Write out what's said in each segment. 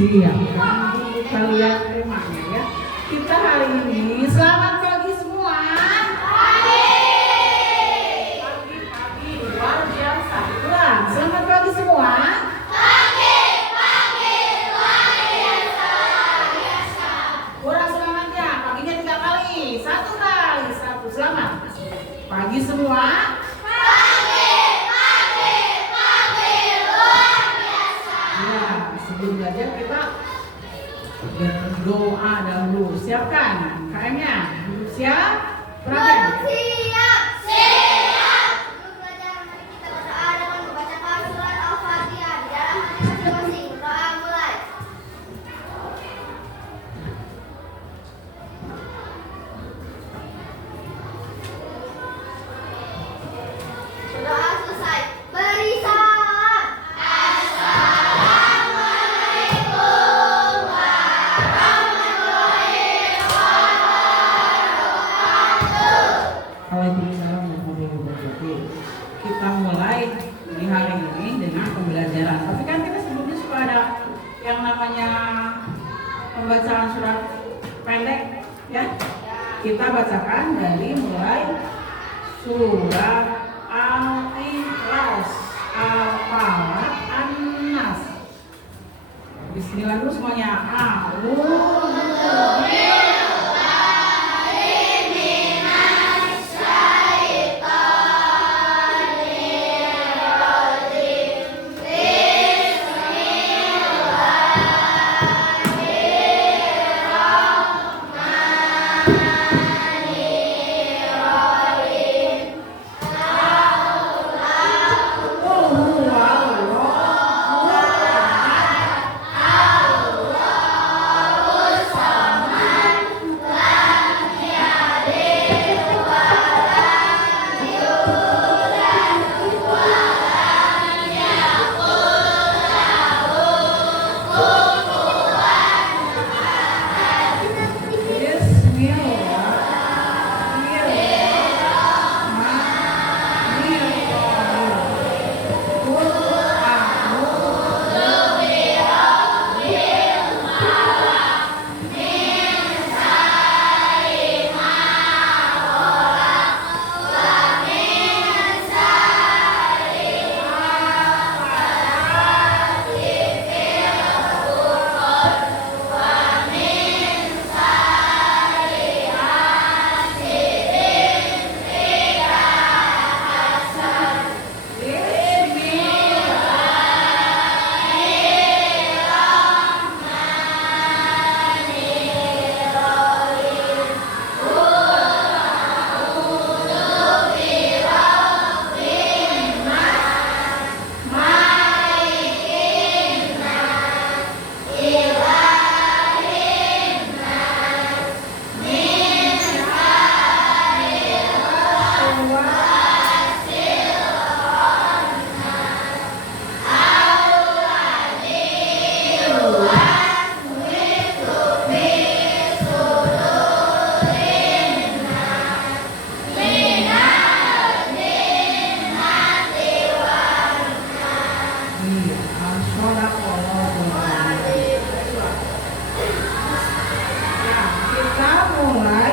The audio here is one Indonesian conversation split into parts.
Siap. Kita lihat temanya ya. Kita hari ini selamat pagi semua. Pagi. Pagi luar biasa. Ulang. Selamat pagi semua. Pagi luar biasa. Kurang semangatnya. Paginya 3 kali. 1 kali. 1. Selamat. Pagi semua. Sebelum belajar kita berdoa dahulu. Siapkan KM-nya. Siap? Perhatian. Siap. Sebelum belajar mari kita berdoa dengan membacakan surat Al-Fatihah di dalam hati masing-masing. Doa mulai. Berdoa selesai. Beri salam. Kita mulai di hari ini dengan pembelajaran. Tapi kan kita sebelumnya suka ada yang namanya pembacaan surat pendek, ya. Kita bacakan dari mulai surat Al-Ikhlas, Al-Falaq, An-Nas. Bismillah dulu semuanya.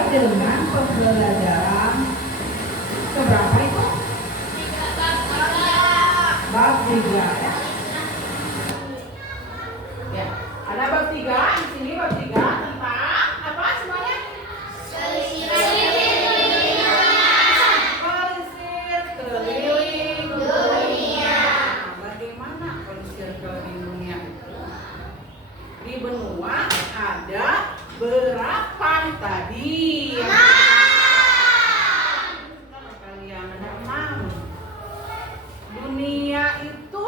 Dengan pembelajaran keberapa itu? Bab 3 ya. Ya, ada bab 3 di sini, bab 3 tentang apa semuanya? Pelisir keliling dunia. Bagaimana pelisir keliling dunia itu? Di benua ada berapa tadi? Kalian ada 6. Dunia itu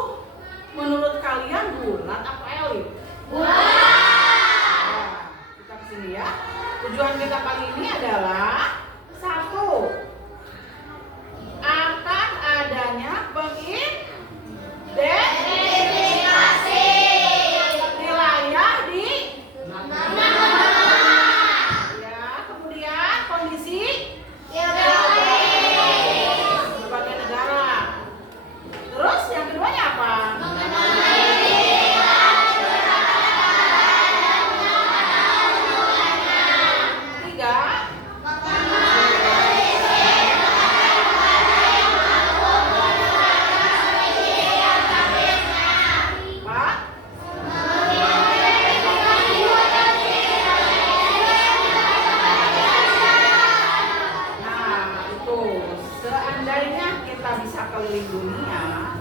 keliling dunia,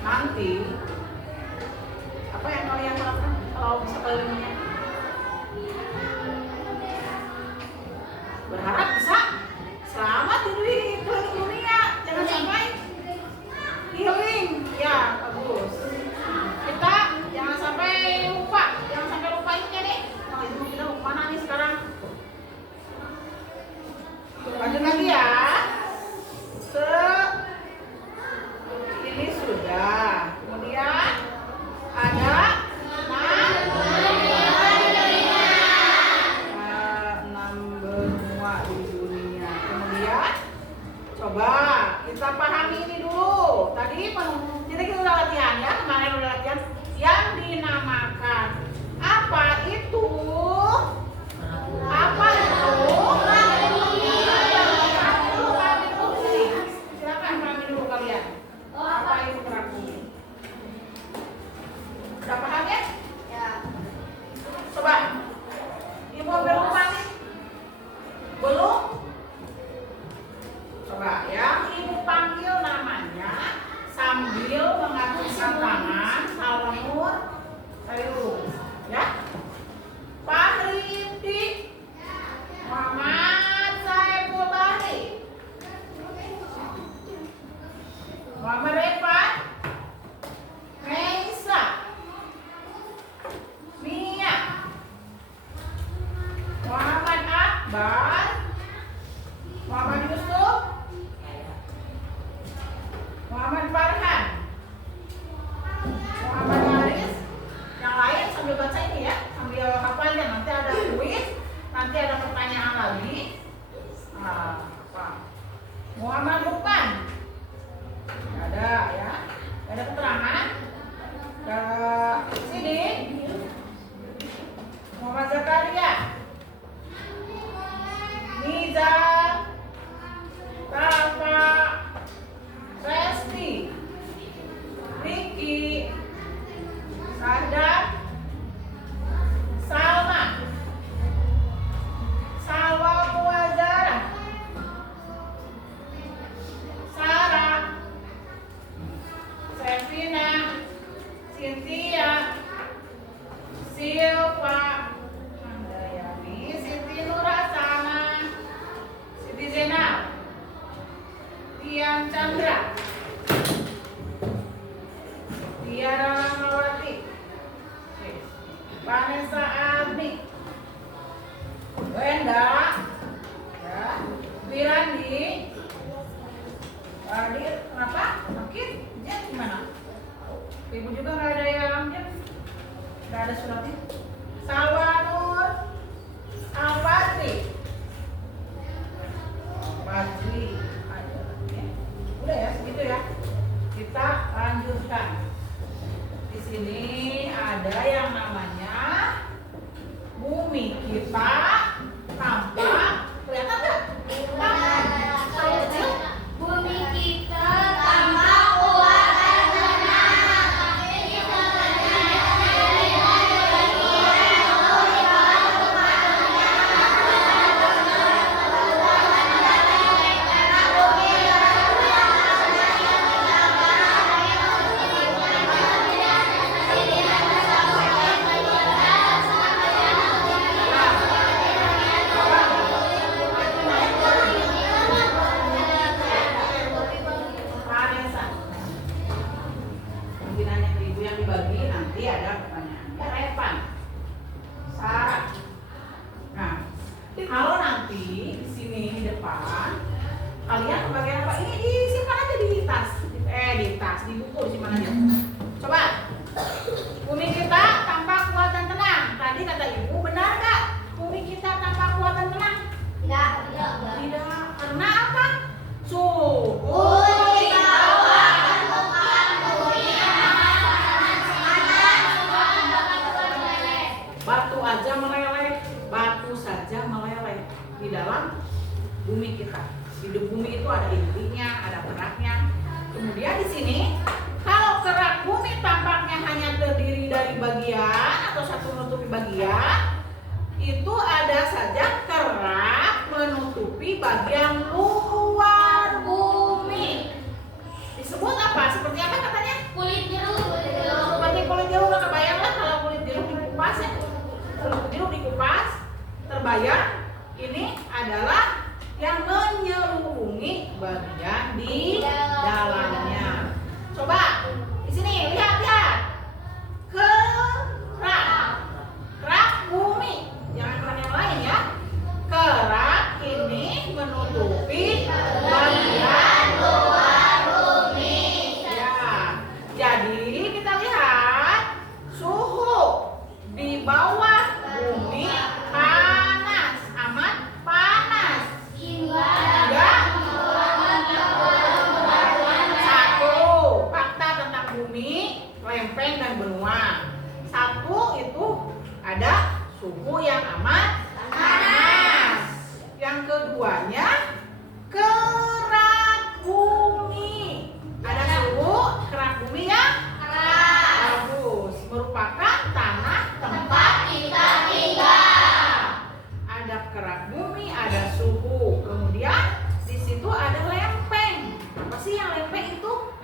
nanti apa yang kalian harapkan kalau bisa keliling dunia? Berharap bisa selamat di keliling dunia, jangan sampai healing. Ya, bagus. Kita jangan sampai lupa ini nih. Oh, itu kita mau kemana nih sekarang? Lanjut lagi ya. Ini sudah. Kemudian ada enam benua di dunia. Kemudian coba kita pahami ini dulu. Tadi kita udah latihan ya, kemarin udah latihan yang dinamakan. Apa itu? Apa itu? Silakan pahami dulu kalian. Apa itu kerak bumi? Udah paham ya? Ya. Coba. Ibu ambil lupa nih. Belum? Coba yang ibu panggil namanya sambil mengacungkan tangan. Salamur. Cari dulu. Ya. Fahridi Muhammad Saiful Bahri, Muhammad Rifat, Meisa, Mia, Muhammad Akbar, Muhammad Yusuf, Muhammad Farhan, Muhammad Haris. Yang lain sambil baca ini ya, sambil hafalnya. Nanti ada kuis, nanti ada pertanyaan lagi. Muhammad Lukman, ada ya, ada keterangan. Sini Muhammad Zakaria, Niza, Rafa, Resti, Ricky, Sadar, Salma, Salwa Muazara, Sarah, Sevina, Cynthia, Silva, Handayani, Siti Nurasana, Siti Zainal, Tian Chandra, Tiara Ramawati, Vanessa Arni, Wenda, ya, Wirandi, Adir, kenapa? Sakit? Dia gimana? Ibu juga nggak ada yang dia, nggak ada suratnya. Salwa Nur, Al-Fatri, ada, ya. Udah ya, segitu ya. Kita lanjutkan. Di sini ada yang namanya bumi kita tampak, kelihatan nggak? Kalau kecil, Bumi kita tampak kuat dan tenang. Tapi kita Vanessa. Mungkin nanya ke ibu yang dibagi, nanti ada pertanyaan. Ya, Revan, Sarah. Nah, kalau nanti di sini di depan kalian bagian apa? Ini disimpan aja di tas. Di buku disimpan aja. Coba. Bumi kita tampak kuat dan tenang. Tadi kata ibu, benar nggak? Bumi kita tampak kuat dan tenang? tidak. Tidak. Karena apa? Suhu Bumi di bawah. Batu aja meleleh, batu saja meleleh di dalam bumi kita. Di bumi itu ada intinya, ada keraknya. Kemudian di sini, kalau kerak bumi tampaknya hanya terdiri dari bagian atau satu menutupi bagian, itu ada saja kerak menutupi bagian luar bumi.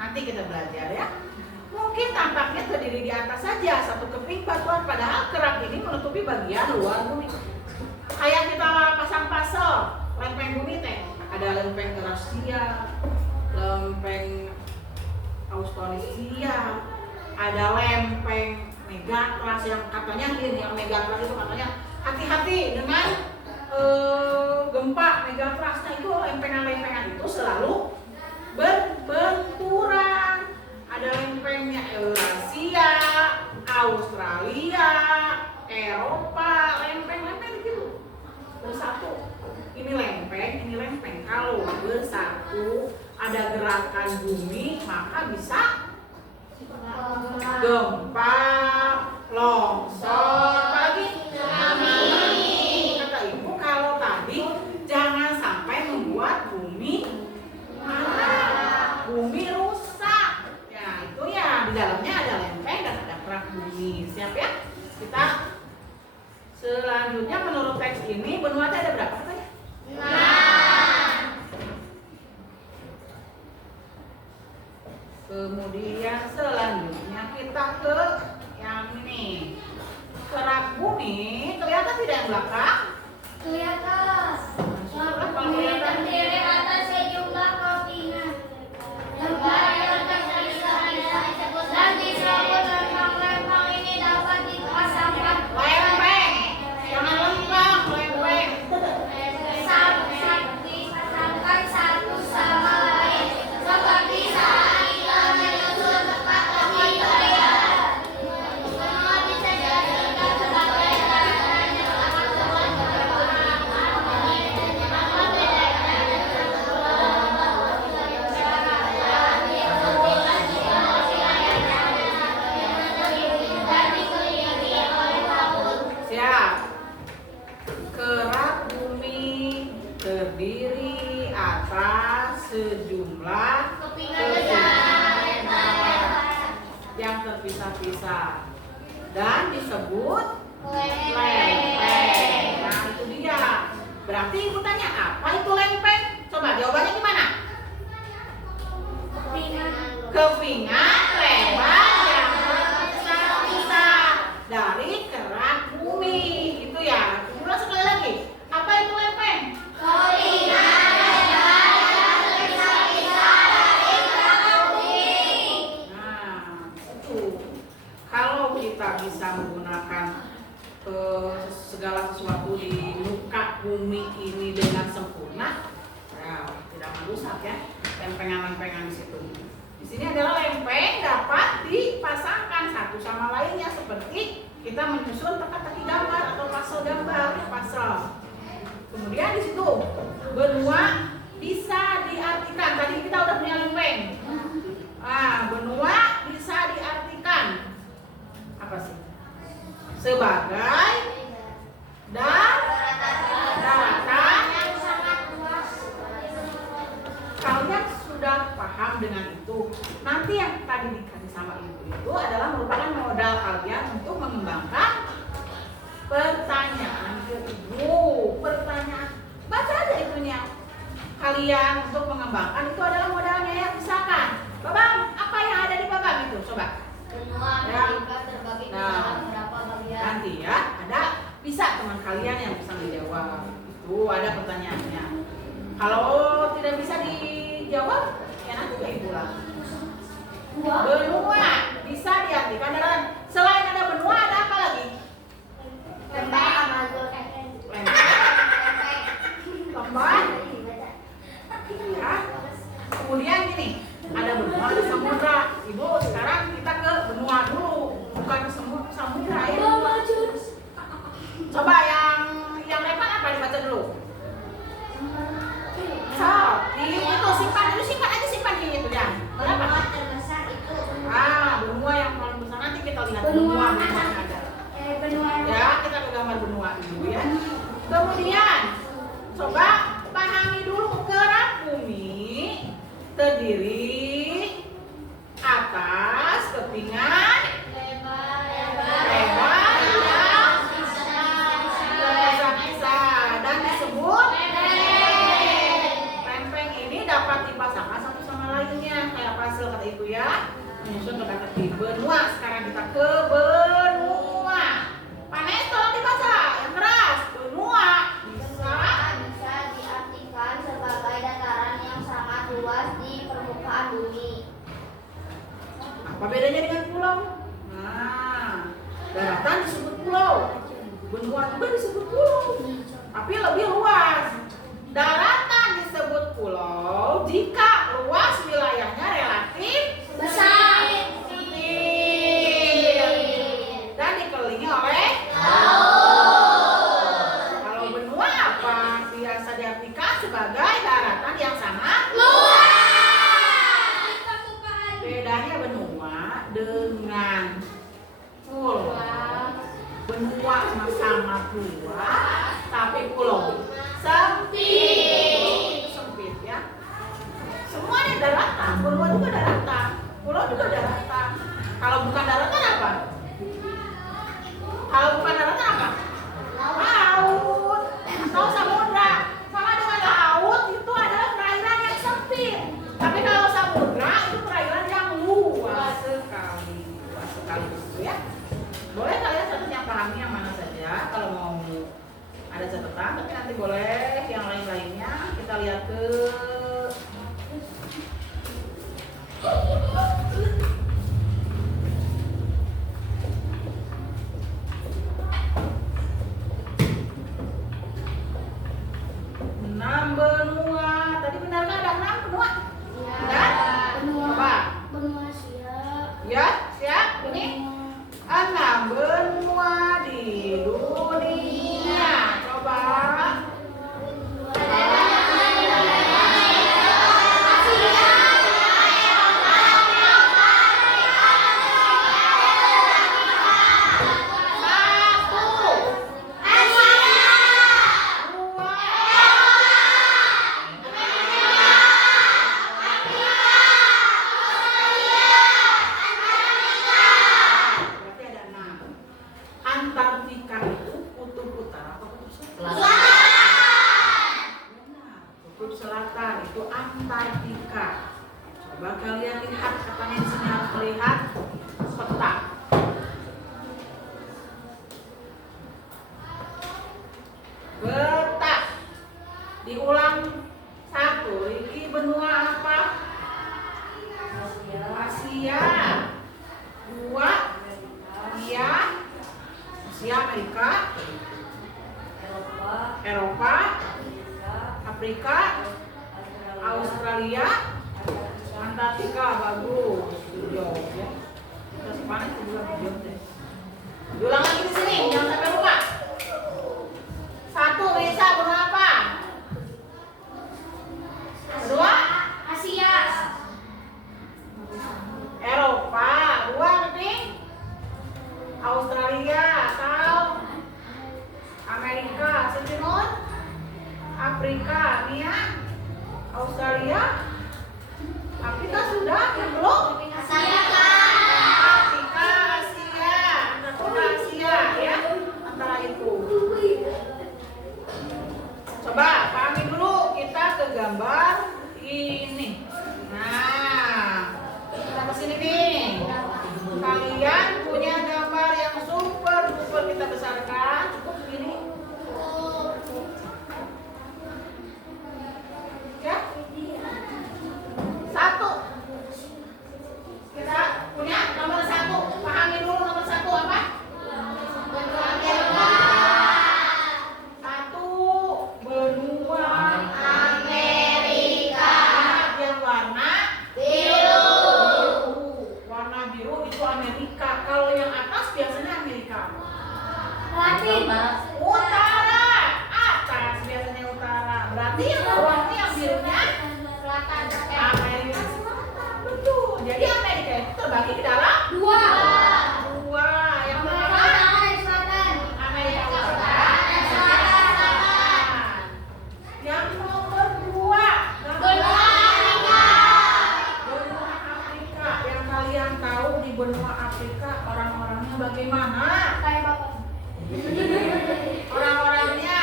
Nanti kita belajar ya. Mungkin tampaknya terdiri di atas saja satu keping batuan, padahal kerak ini menutupi bagian luar bumi. Kayak kita pasang pasel lempeng bumi teh, ada lempeng Eurasia, lempeng Australasia, ada lempeng Megatras yang katanya yang Megatras itu katanya hati-hati dengan gempa Megatras. Nah itu lempengan-lempengan itu selalu berbenturan. Ada lempengnya Eurasia, Australia, Eropa, lempeng-lempeng gitu bersatu. Ini lempeng. Kalau bersatu ada gerakan bumi, maka bisa gempa, longsor, apalagi tsunami. Kata ibu kalau tadi jangan sampai membuat bumi marah, bumi rusak. Ya itu ya, di dalamnya ada lempeng dan ada kerak bumi. Siap ya? Kita selanjutnya menurut teks ini benua ada berapa katanya? 6. Kemudian selanjutnya kita ke yang ini. Kerak bumi kelihatan tidak yang belakang? Kelihatan. Terdiri atas sejumlah kepingan. Lembar yang terpisah-pisah dan disebut lempeng-lempeng ini dapat dipasangkan Lempeng, jangan lempeng, lempeng. Disangkan satu sama lain seperti saat kita menyusun tempat lebih terlihat. Benua bisa dijadikan sebagai daratan yang akan membuat Siap. Kerak bumi terdiri atas sejumlah kepingan besar yang terpisah-pisah dan disebut lempeng. lempeng. Nah itu dia. Berarti ibu tanya apa itu lempeng? Coba jawabannya gimana? Kepingan lebar yang terpisah-pisah dari kerak bumi. Itu ya. Ulang sekali lagi. Apa itu lempeng? Kepingan lebar yang terpisah-pisah dari kerak bumi. Nah, itu. Kalau kita bisa menggunakan segala sesuatu di muka bumi ini dengan sempurna, ya, tidak merusak ya lempengan-lempengan di situ. Di sini adalah lempeng dapat dipasangkan satu sama lainnya seperti kita menyusun teka-teki gambar atau pasel gambar, pasel. Kemudian di situ benua bisa diartikan. Tadi kita udah punya lempeng. Benua bisa diartikan apa sih? Sebagai daratan yang sangat luas. Kalian sudah paham dengan itu. Nanti yang tadi dikasih sama ibu itu adalah merupakan modal kalian untuk mengembangkan pertanyaan ke ibu. Pertanyaan, baca aja itunya. Kalian untuk mengembangkan itu adalah modalnya ya. Misalkan, Babang, apa yang ada di Babang itu? Coba. Benua Amerika terbagi ke dalam berapa bagian? Nanti ya, ada bisa teman kalian yang bisa menjawab. Itu ada pertanyaannya. Kalau tidak bisa dijawab, ya nanti ke ibu lah. Benua bisa diartikan adalah selain ada benua ada apa lagi? Lembah Amazon. Lembah. Ya. Kemudian gini, ada benua, ada samudra. Ibu sekarang kita ke benua dulu, bukan ke samudra ya. Coba yang lepas apa dibaca dulu? So, di itu simpan dulu, simpan di itu ya. Berapa? Benua terbesar itu Benua yang paling besar, nanti kita lihat benua yang ada. benua Ya, kita ke gambar benua dulu ya. Kemudian coba pahami dulu kerak bumi terdiri atas itu ya. Menyusun teka-teki benua. Sekarang kita ke benua. Panes tolong dibaca yang keras. Benua bisa diartikan sebagai dataran yang sangat luas di permukaan bumi. apa bedanya dengan pulau? Nah, daratan disebut pulau, benua juga disebut pulau, tapi lebih luas. Daratan disebut pulau jika luas wilayahnya relatif Besar. dan dikelilingi oleh Laut. kalau benua apa? Biasa diartikan sebagai daratan yang sangat Luas. bedanya benua dengan pulau. Benua sama-sama luas, tapi pulau sempit. Sempit ya. Semuanya daratan, benua juga daratan, pulau juga daratan. Kalau bukan daratan apa? Kalau bukan daratan apa? Laut atau samudra. Sama dengan laut itu adalah perairan yang sempit. Tapi kalau samudra itu perairan yang luas sekali. Luas sekali gitu ya. Boleh kalian catat yang pahami yang mana saja. Kalau mau ada catatan, tapi nanti boleh yang lain-lainnya kita lihat ke enam benua. Tadi benarkah ada 6 benua? Benar? Coba. Benua siap. Ya, siap. Ini 6 benua di dunia. Coba. Berarti ada 6. Antartika itu kutub utara atau kutub selatan? Benar. Kutub selatan itu Antartika. Coba kalian lihat, katanya di sini harus melihat peta. Peta. Diulang 1. Ini benua apa? Asia. 2. Asia. Asia Amerika. Eropa. Afrika. Australia. Antartika. Bagus. Jauh ya. Terus panas juga jauh deh. Diulang lagi di sini, jangan sampai lupa. 1. Risa benua apa? 2. Asia. Eropa. 2 nih. Australia atau Amerika. Sentinun. Afrika. Nia. Australia. Afrika sudah, yang belum? Asia. Afrika, Asia. Antartika, Asia ya. Antara itu. Coba pahami dulu, kita ke gambar ini. Nah, kita ke sini nih. Kalian punya gambar yang super duper kita besarkan, cukup begini. Ya. 1. Kita punya nomor 1. Pahami dulu nomor 1 apa? Benua Amerika. 1. Benua Amerika. yang warna Biru. warna biru itu Amerika. Kalau yang atas biasanya Amerika. Latin. Utara. Atas biasanya utara. Berarti yang bawah ini yang birunya Selatan. Amerika Selatan. Betul. Jadi Amerika itu terbagi ke dalam 2. 2. Yang pertama Amerika Utara dan Selatan. Yang nomor 2 Benua Afrika. benua Afrika. Yang kalian tahu di benua Afrika orang-orangnya bagaimana? Kayak bapak. Orang-orangnya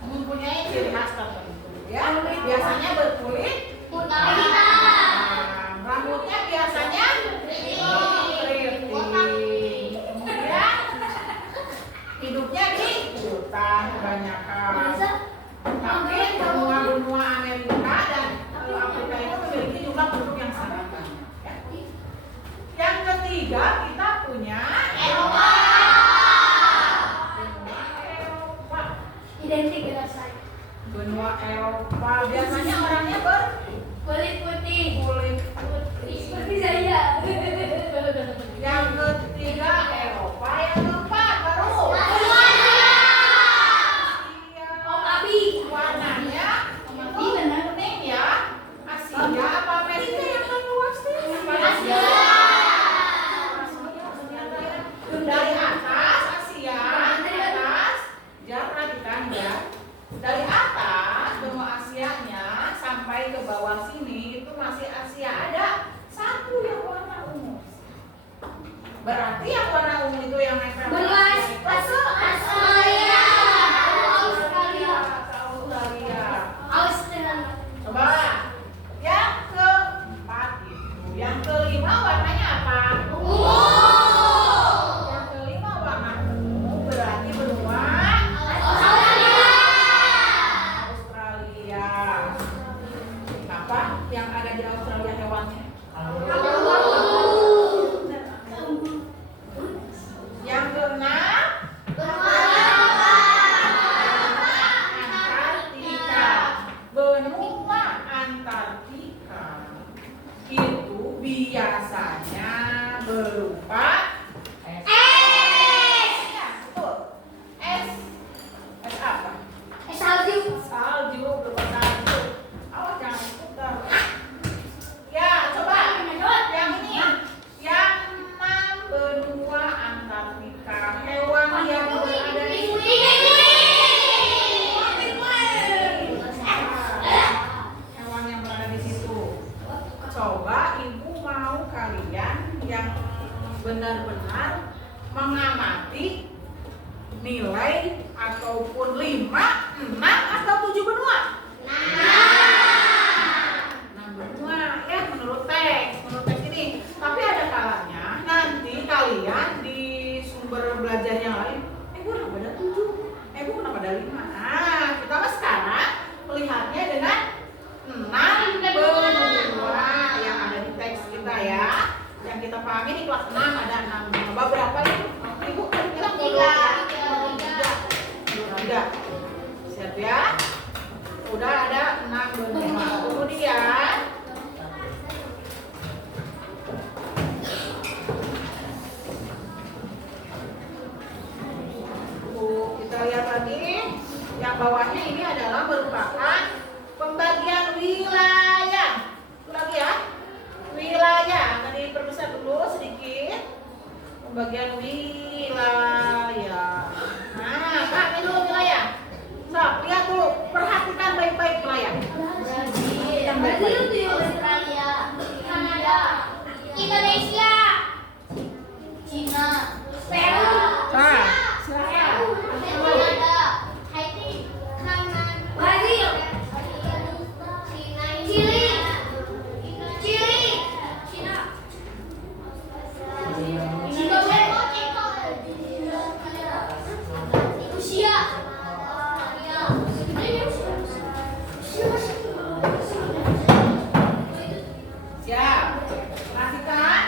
mempunyai ciri khas tertentu ya. Biasanya berkulit Putih hitam. rambutnya biasanya ketiga kita punya Eropa. benua Eropa. Identik dengan saya. Benua Eropa biasanya orangnya Kulit putih. berkulit Putih. Seperti saya. yang ketiga Eropa, yang keempat baru Asia. Asia. Oh, Abi. Warnanya Abi benar. kuning ya. Asia apa Amerika yang paling luas sih? Asia. Dari atas Asia, dari atas, jangan perhatikan ya. Dari atas benua Asianya sampai ke bawah sini itu masih Asia, ada satu yang warna ungu. Berarti yang warna ungu itu yang nempel Benua Australia. Australia. Australia. Australia. Coba yang keempat itu, yang kelima warnanya apa? Ungu. Yang kelima warna ungu berarti benua Australia. Australia. Apa yang ada di Australia hewannya? Yang keenam Antartika. Benua Antartika itu biasanya berupa es. Ya, betul. Es. Es apa? Salju. Salju, berupa salju. Awas jangan putar. Ya, coba yang ini ya. Yang enam benua Antartika. Hewan yang berada di situ. Hewan yang berada di situ. Coba ibu mau kalian yang benar-benar mengamati nilai ataupun 5, 6 atau 7 benua. 6 benua ya menurut teks ini. Tapi ada kalanya nanti kalian di sumber belajar yang lain, bu kenapa ada 7? Bu kenapa ada 5? Nah, kita mah sekarang melihatnya dengan 6 benua yang ada di teks kita ya. Yang kita pahami di kelas 6 ada 6 benua. Berapa itu? Ibu kita Tiga. Tiga. Siap ya? Udah ada 6 benua. Kemudian kita lihat lagi yang bawahnya ini adalah merupakan pembagian wilayah. Itu lagi ya. Wilayah. Akan diperbesar dulu sedikit. Pembagian wilayah. Nah, Kak, ini dulu wilayah. Sok, lihat dulu. Perhatikan baik-baik wilayah. Brazil, Australia, Kanada, Indonesia, Cina, Peru, Nah, Peru, Kanada, Haiti, Brazil, Chili, Cina, Rusia, siap. Perhatikan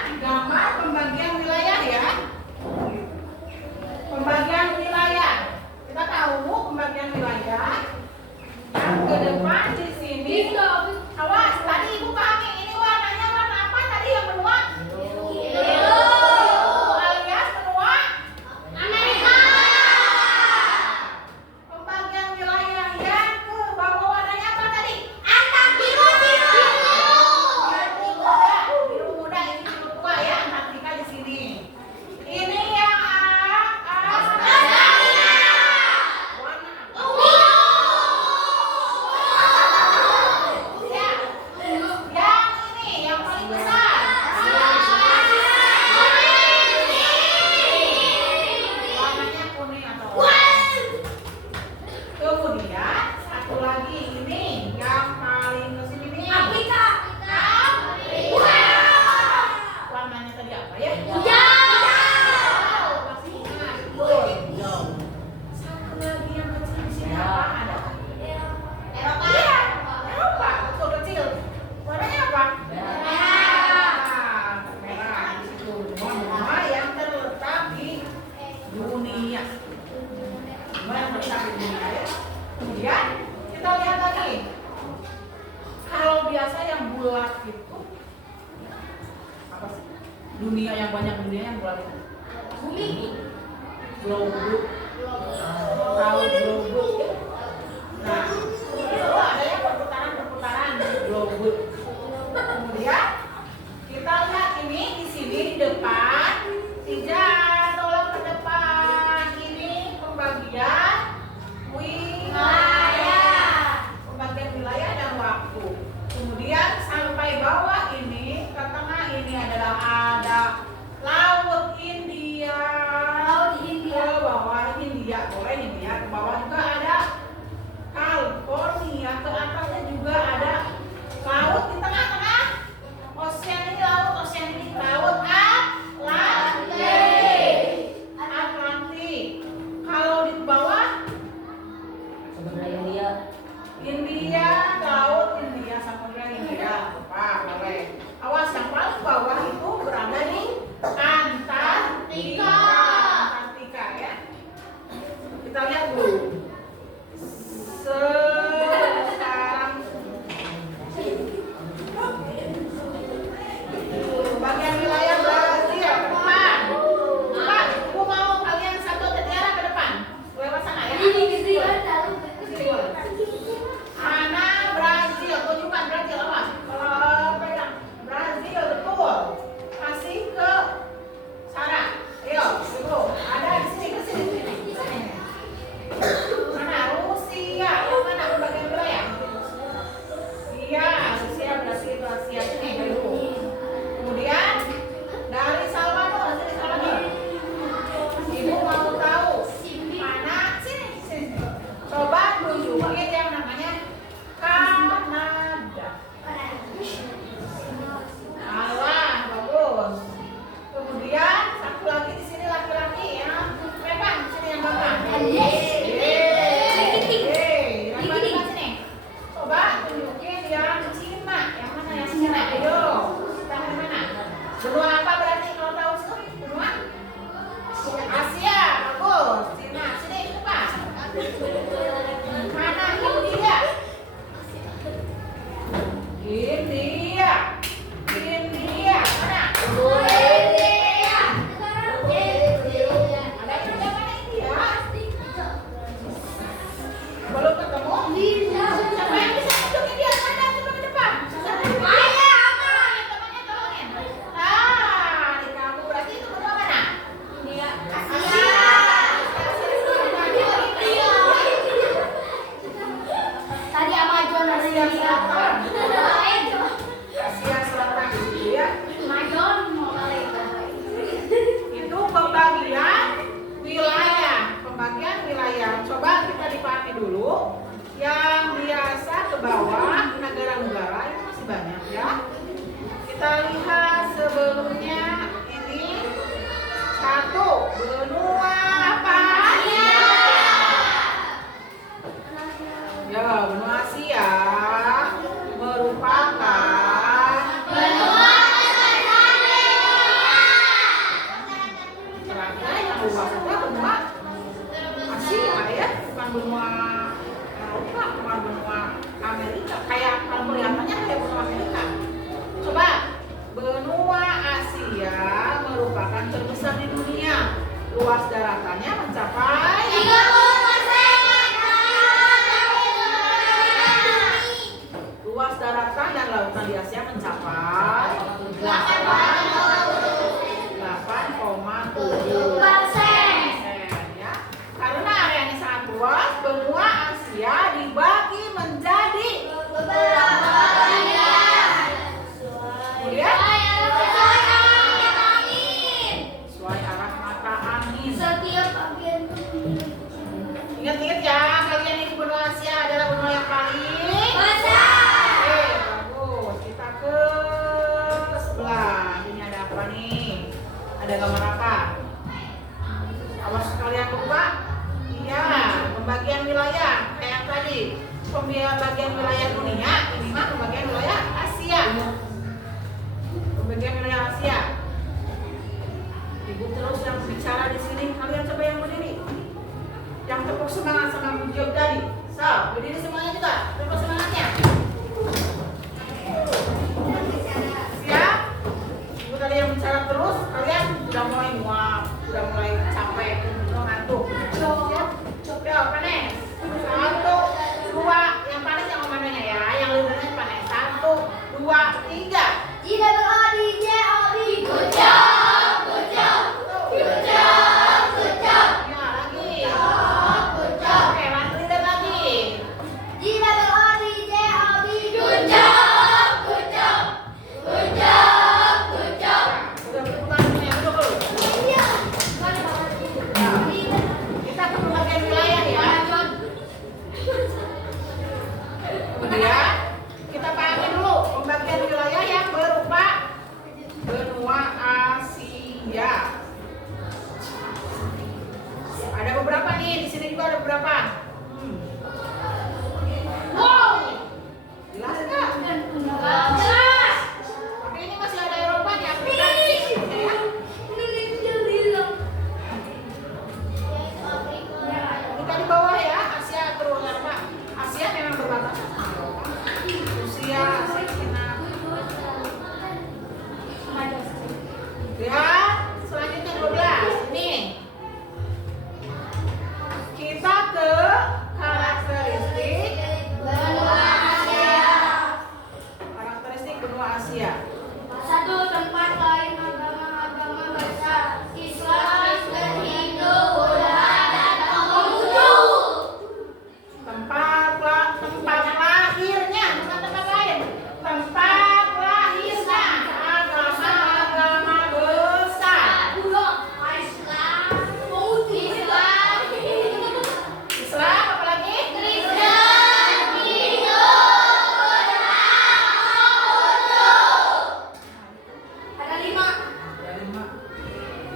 dunia yang banyak dunia yang bulan itu? Bumi. Globus. Tahu globus? Nah, itu ada yang perputaran globus. Kemudian kita lihat ini di sini di depan. Tidak, tolong ke depan. Ini pembagian wilayah. Pembagian wilayah dan waktu. Kemudian sampai bawah ini, ke tengah ini adalah ada Laut India. Laut India. Ke bawah India, boleh India. Ke bawah juga ada California. Ke atasnya juga ada laut di tengah-tengah. Ocean ini laut, ocean ini laut Atlantik. Kalau di bawah India, laut India, Samudra India. Pak, boleh. Awas yang paling bawah itu berada di Antartika. Antartika ya. Kita lihat dulu. Sekarang bagian wilayah Brazil ke depan. Pak, Ibu mau kalian satu tiara ke depan. Lewat sana ya. Mana Brazil? Tunjukkan Brazil, awas. Kalau pegang Brazil betul. Kasih ke Sarah. Ayo, Ibu. Ada di sini, ke sini. Mana Rusia? Mana bagian wilayah? Iya, Rusia, Brazil, sini dulu. Kemudian dari Salvador, sini Salvador. Ibu mau tahu mana? Sini. Coba tunjukin yang namanya Kanada. Alah, bagus. Kemudian satu lagi di sini laki-laki ya. Pegang sini yang bapak. Sini. Coba tunjukin yang Cina. Yang mana yang Cina? Ayo. Kita yang mana? Benua apa berarti kalau tahu sih? Benua Asia. Bagus. Cina. Sini cepat. Mana India? India. Mana? Ada juga mana India? Belum ketemu? Siapa yang bisa tunjukin dia? Mana? Coba ke depan. Temannya tolongin. Nah, di kamu berarti itu benua mana? Asia. Tadi Amazon ada Asia Selatan. Asia Asia Selatan itu ya. Amazon mau kali. Itu pembagian wilayah. Pembagian wilayah. Coba kita dipahami dulu. Yang biasa ke bawah negara-negara itu masih banyak ya. Kita lihat sebelumnya ini satu benua apa? Ya, benua Asia merupakan ternyata yang luas itu benua Asia ya, bukan benua Eropa, bukan benua Amerika. Kayak kalau kelihatannya kayak benua Amerika. Coba, benua Asia merupakan terbesar di dunia. Luas daratannya mencapai 30%. luas daratan dan lautan di Asia mencapai 8,7% ya. Karena areanya sangat luas, benua Asia dibagi menjadi kemudian sesuai arah mata angin. Ingat-ingat ya, kalian ini benua Asia adalah benua yang paling bagus. Kita ke sebelah. Ini ada apa nih? Ada gambar apa? Awas kalian lupa. Iya, pembagian wilayah kayak yang tadi. Pembagian wilayah dunia, ini mah pembagian wilayah Asia. Pembagian wilayah Asia. Ibu terus yang bicara di sini, kalian coba yang berdiri. Yang tepuk semangat sama Bu Job tadi. So, berdiri semuanya juga. Tepuk semangatnya. Siap? Ibu tadi yang bicara terus.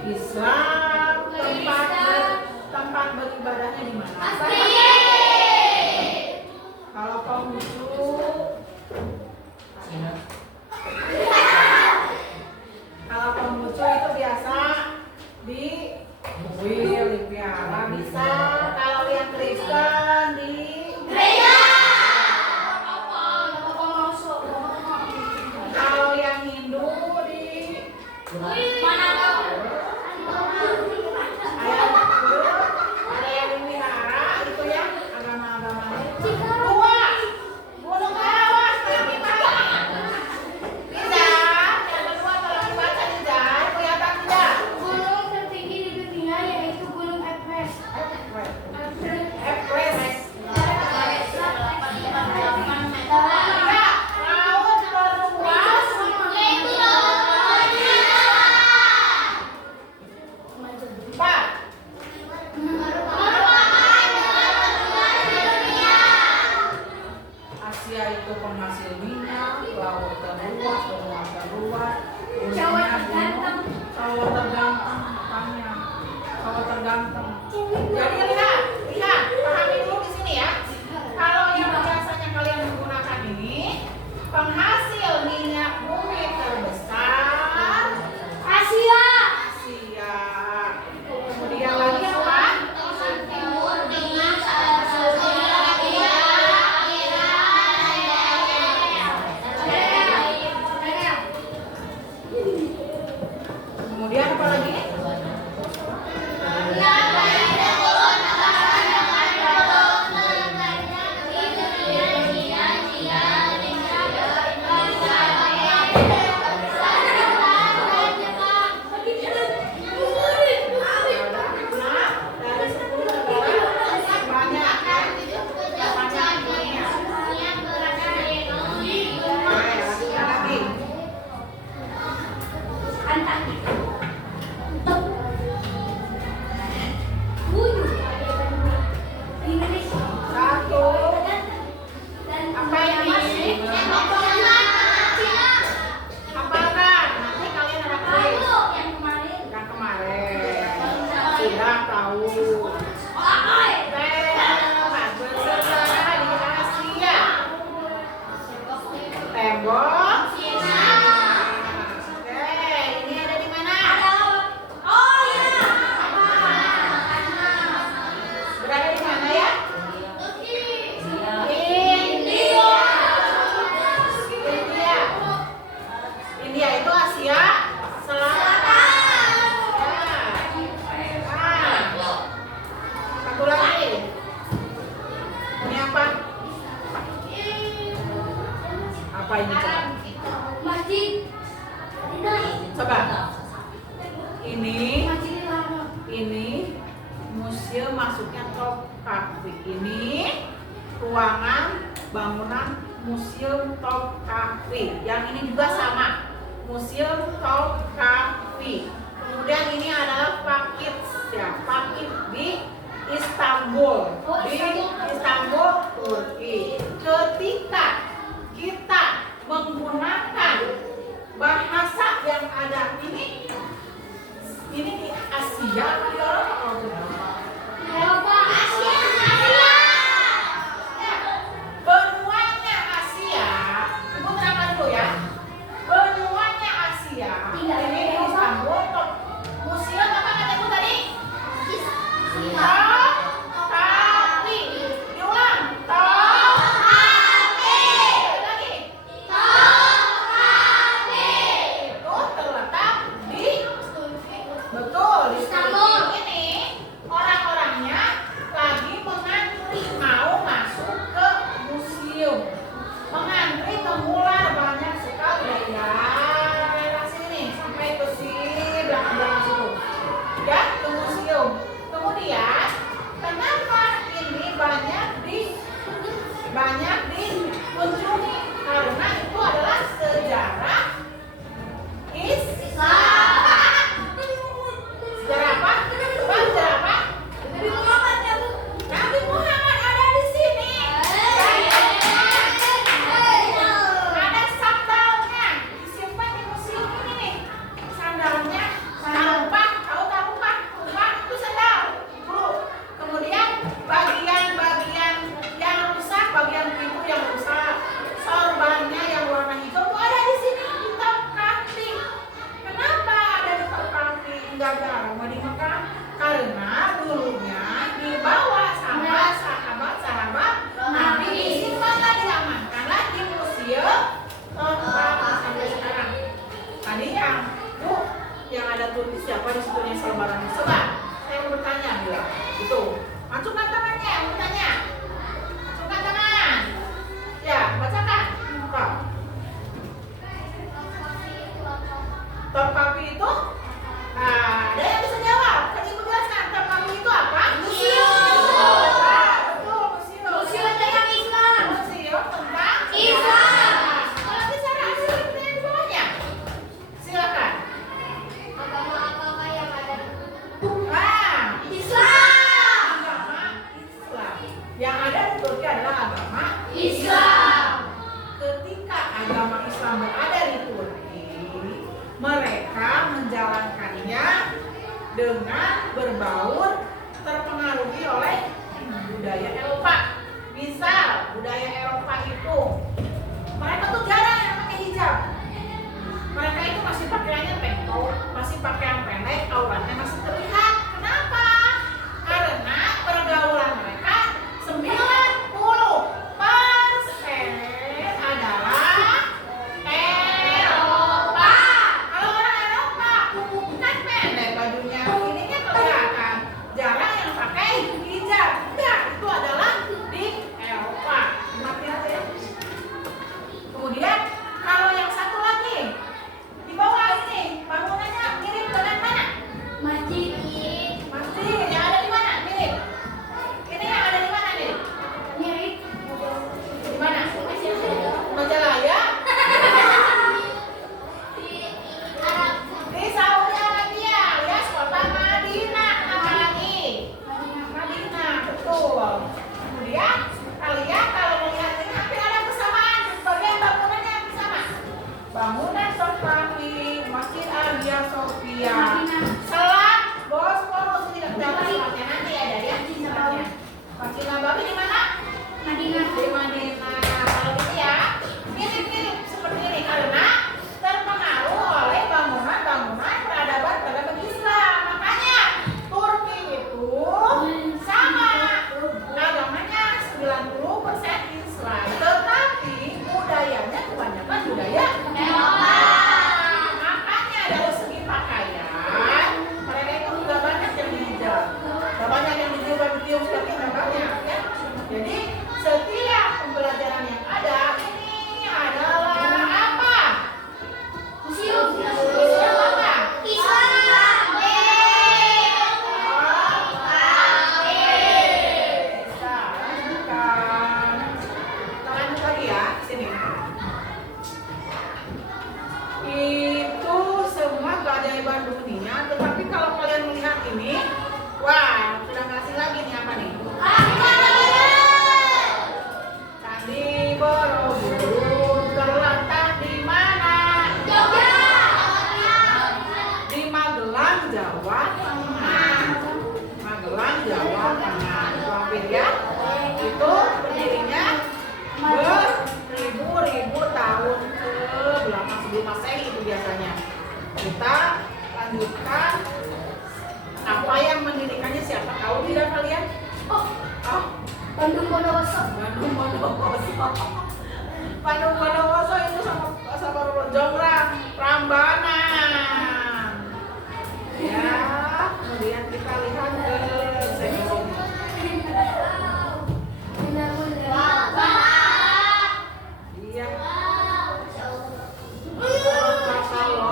Islam tempat beribadahnya di mana? Kalau Konghucu, kalau Konghucu itu biasa di kuil, di vihara bisa. Kalau yang Kristen di Gereja. kalau yang Hindu di Mana tuh? ada yang di vihara itu ya agama-agama dua gunung Kawas yang dibaca tidak yang kedua tolong dibaca tidak kelihatan tidak Gunung tertinggi di dunia yaitu Gunung Everest. Everest Meter. tidak laut terluas Yaitu Laut empat Asia itu penghasil minyak, laut terluas, benua terluas, Jawa gunungnya terganteng. gunung, Jawa terganteng, makanya Jawa terganteng. Jadi lihat, pahami dulu di sini ya. Kalau yang biasanya kalian menggunakan ini, penghasil minyak bumi terbesar Asia. Asia. Kemudian lagi apa? Kemudian apa lagi? Nah, dari 10 negara banyak kan? Banyak dunia. Ada lagi. Satu. Apa ini? Apakah nanti kalian ada kuis? Yang kemarin sudah tahu. Bersejarah di Asia. Tembok. Oke, ini ada di mana? Berada di mana ya? India. India itu Asia Selatan. Ya. Satu lagi. Ini apa? Apa ini coba? Masjid. Coba. Ini museum masuknya Topkapi. Ini ruangan bangunan Museum Topkapi. Yang ini juga sama, Museum Topkapi. Kemudian ini adalah Pakit ya, Pakit di Istanbul, di Istanbul, Turki. Ketika kita menggunakan bahasa yang ada ini di Asia atau di Eropa? Benuanya Asia, ibu terangkan dulu ya. Benuanya Asia, ini di Istanbul. Museum apa kata ibu tadi? Topkapi. Diulang. Topkapi. Lagi. Itu terletak di betul di Istanbul. ini. Orang-orangnya lagi mengantri mau masuk ke museum. Mengantri mengular banyak sekali dari daerah sini sampai ke sini belakang situ. Ya, ke museum. Kemudian kenapa ini banyak dikunjungi? Karena itu adalah sejarah Islam. Sejarah apa? Coba sejarah apa? Nabi Muhammad ada di sini. Ada sandalnya disimpan di museum ini nih. Sandalnya, jangan lupa tahu tinggal di Arafah di Mekah? Karena dulunya dibawa sama sahabat-sahabat Nabi di mana diamankanlah di museum sampai sekarang. Tadi yang ada tulis siapa di situ yang selebaran sebar. Saya mau bertanya bila itu. Masukkan tangannya, yang bertanya. Masukkan tangan. Ya, bacakan. Kok. Topkapi itu? Ada yang bisa jawab. Kan ibu jelaskan. Topkapi itu apa? Museum. Betul, museum. Museum tentang Islam. Museum tentang Islam. Kalau bicara asli pertanyaan di bawahnya. Silakan. Agama apa yang ada? Islam. Islam. Agama Islam. Yang ada di Turki adalah agama Islam. Ketika agama Islam berada di Turki, mereka menjalankannya dengan berbaur terpengaruhi oleh budaya Eropa. Misal budaya Eropa itu mereka tuh jarang yang pakai hijab. Mereka itu masih pakaiannya pengkol, masih pakaian pendek, auratnya masih terlihat. Kenapa? Karena pergaulan mereka 90% adalah Eropa. Kalau orang Eropa kan pendek bajunya, ininya kelihatan. Jarang yang pakai hijab. Enggak, itu adalah di Eropa. Hati-hati ya. Kemudian kalau yang satu lagi di bawah ini bangunannya mirip dengan mana? Masjid. Masjid yang ada di mana? Mirip. Ini yang ada di mana nih? Mirip. Di mana? Majalaya. Di Saudi Arabia, alias kota Madinah. Apa lagi? Madinah, betul. Kemudian kalian kalau melihat ini hampir ada kesamaan. Bagian bangunannya yang sama. Bangunan Topkapi, Masjid Hagia Sophia, Selat Bosporus tidak jauh selatnya nanti ada ya selatnya. Masjid Nabawi di mana? Madinah. Di Madinah. Kalau gitu ya, mirip-mirip seperti ini karena terpengaruh oleh bangunan-bangunan peradaban Islam. Makanya Turki itu sama agamanya 90% Islam, tetapi budayanya kebanyakan budaya Eropa. Makanya dari segi pakaian mereka itu nggak banyak yang dihijab, nggak banyak yang ditiup tapi nggak banyak ya. Jadi setiap pembelajaran yang ada ini adalah apa? Museum. Museum apa? Islam. Bisa lanjutkan. Kita lanjut lagi ya, sini. Itu semua keajaiban dunia, tetapi kalau kalian melihat ini, wah, sudah nggak asing lagi nih apa nih? Candi Borobudur terletak di mana? Di Magelang, Jawa Tengah. Magelang, Jawa Tengah. Itu hampir ya. Itu berdirinya beribu-ribu tahun ke belakang sebelum Masehi itu biasanya. Kita lanjutkan. Apa yang mendirikannya siapa? Tahu tidak kalian? Oh, Bandung Bondowoso. Bandung Bondowoso. Bandung Bondowoso itu sama Jongrang Prambanan. Ya, kemudian kita lihat ke segi sini. Iya. Kalau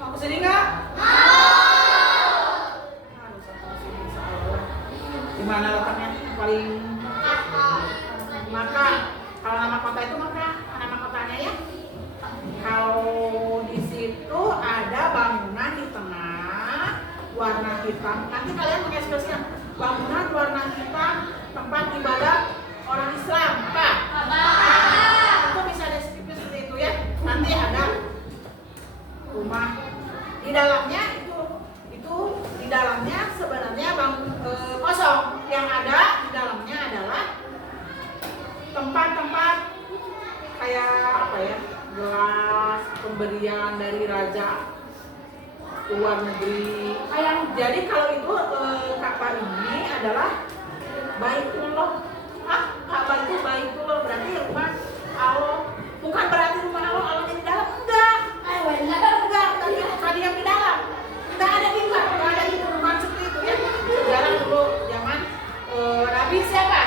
mau kesini nggak? Harus aku kesini insya Allah. Di mana letaknya? Paling Maka. Kalau nama kota itu maka nama kotanya ya. Kalau di situ ada bangunan di tengah warna hitam. Nanti kalian mengekspresikan bangunan warna hitam tempat ibadah orang Islam. Apa? Itu bisa deskripsi seperti itu ya. Nanti ada rumah di dalamnya itu di dalamnya sebenarnya kosong. Yang ada di dalamnya adalah tempat-tempat kayak apa ya, gelas pemberian dari raja luar negeri. Jadi kalau itu Ka'bah ini adalah Baitullah. Ka'bah itu Baitullah berarti rumah Allah. Bukan berarti rumah Allah, Allah di dalam. Enggak. Tadi yang di dalam. Enggak ada juga, enggak ada itu rumah seperti itu ya. Sejarah dulu zaman Nabi siapa?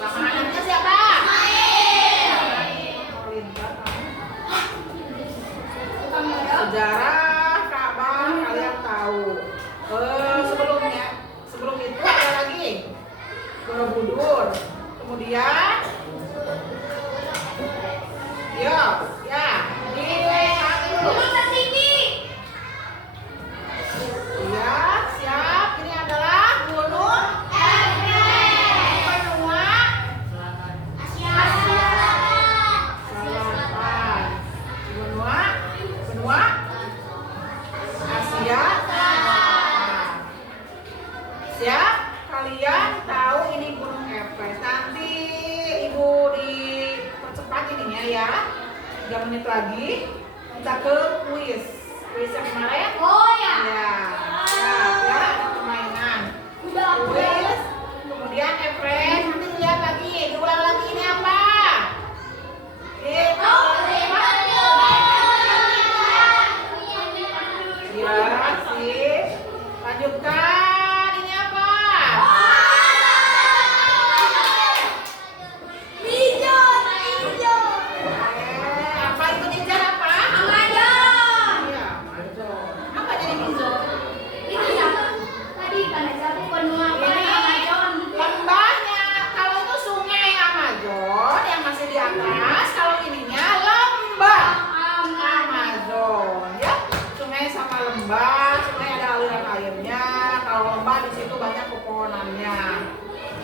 Sama anaknya siapa? Sejarah Ka'bah kalian tahu. Sebelum itu ada lagi Borobudur. Kemudian siap. Ini adalah Gunung Selatan. Benua Asia. Siap? Kalian tahu ini Gunung Everest. Nanti Ibu dipercepat ininya ya. 3 menit lagi kita ke kuis. Kuis yang kemarin? Ya. Siap ya, ada permainan. Kuis. Kemudian Everest. Nanti lihat lagi, diulang lagi ini apa? Ya, sip. Lanjutkan. Ini apa? Apa itu ninja apa? Iya, Amazon. Apa jadi ninja? Lembahnya, kalau itu sungai Amazon yang masih di atas, kalau ininya lembah Amazon ya. Sungai sama lembah, sungai ada aliran airnya, kalau lembah di situ banyak pepohonannya.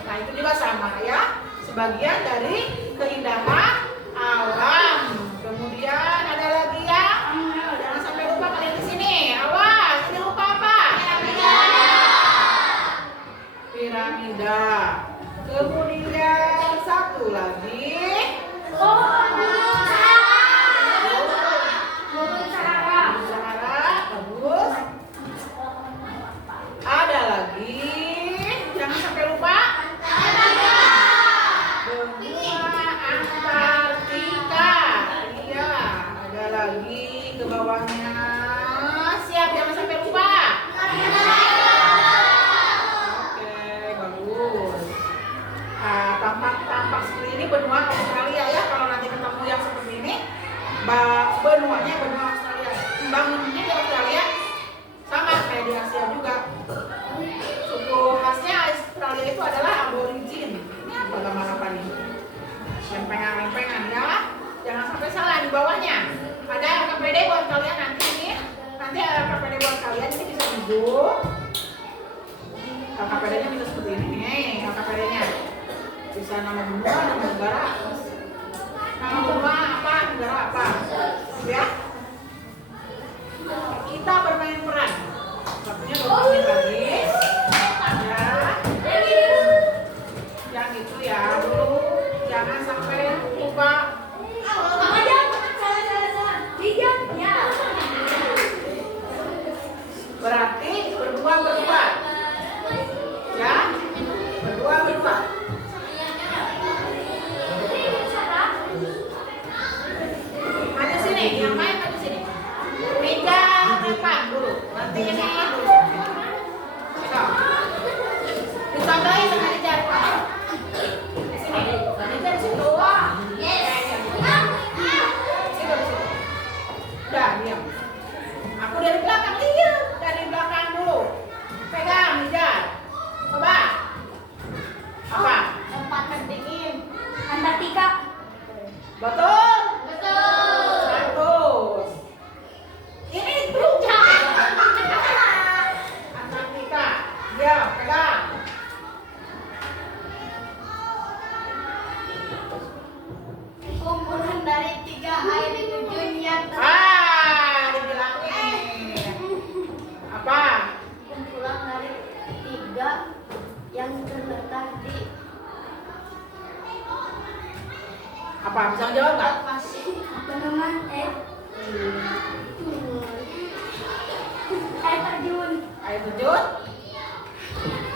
Nah itu juga sama ya, sebagian dari keindahan alam. Kemudian ada lagi ya, jangan sampai lupa kalian di sini. Awas, ini lupa apa? Piramida. Kemudian satu lagi. Sahara, bagus. Ada lagi, jangan sampai lupa. Benua Antartika. Iya, ada lagi ke bawahnya. Siap, jangan sampai lupa. Oke, bagus. Nah, tampak seperti ini benua Australia ya. Kalau nanti ketemu yang seperti ini, benuanya benua Australia. Bangunannya di Australia sama kayak di Asia juga. Suku khasnya Australia itu adalah aborigin. Ini apa gambar apa nih? Lempengan-lempengan ya. Jangan sampai salah di bawahnya. Ada LKPD buat kalian nanti ini. Nanti LKPD buat kalian ini bisa duduk. LKPD-nya bisa seperti ini nih. LKPD-nya bisa nama benua, nama negara. Nama benua apa, negara apa. Ya. Kita bermain peran. Waktunya 20 menit lagi. Ya. Yang itu ya dulu. Jangan sampai lupa. Berarti berdua. Ya. Berdua. Maju sini, yang main maju sini. Meja depan dulu. Nanti ini dulu. So. Ditambahin sama dijar. Di sini. Dijar di situ. Udah, diam. Aku dari belakang, diam. Dari belakang dulu. Pegang, dijar. Coba. Apa? Tempat terdingin. Antartika. Betul. 100. Ini belum Antartika. Ya, pegang. Kumpulan dari 3 air terjun yang Dibilangin. Apa? kumpulan dari 3 yang terletak di Apa? Bisa jawab nggak? Pasifik. Bendungan air terjun. Air terjun?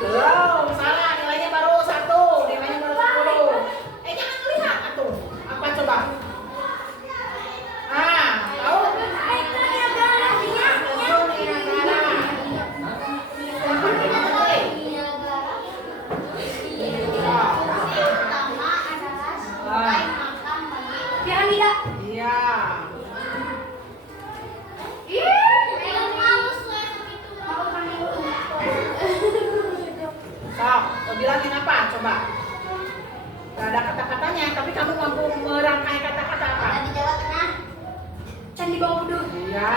Belum, salah. Nilainya baru 1. Nilainya baru 10. Jangan lihat atuh. Apa coba? Tahu? Air Niagara. Terjun Niagara. Tempat di mana tuh? Pertama adalah sungai makam piramida. Iya. Sok, kau bilangin apa? Coba. Gak ada kata-katanya, tapi kamu mampu merangkai kata-kata apa? Ada di Jawa Tengah. Candi Borobudur. Iya.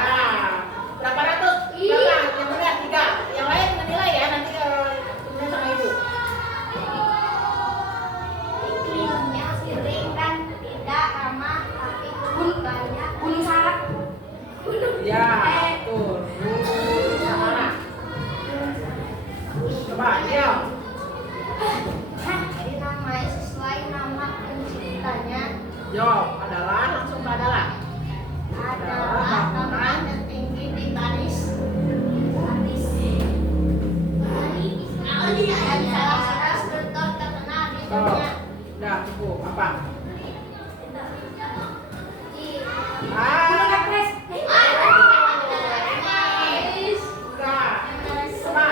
Berapa ratus? Berapa? Yang melihat 3. Yang lain menilai ya, nanti kemudian sama ibu. Iklimnya sering dan tidak ramah, tapi banyak gunung salak. Iya, betul. Sahara. Coba, dia. Jadi namanya sesuai nama penciptanya Jawab adalah langsung ke adalah. adalah tempat tertinggi di Paris. Dan salah satu struktur terkenal di Stop. dunia. Udah cukup. Apa? Gunung Everest. Enggak. Coba.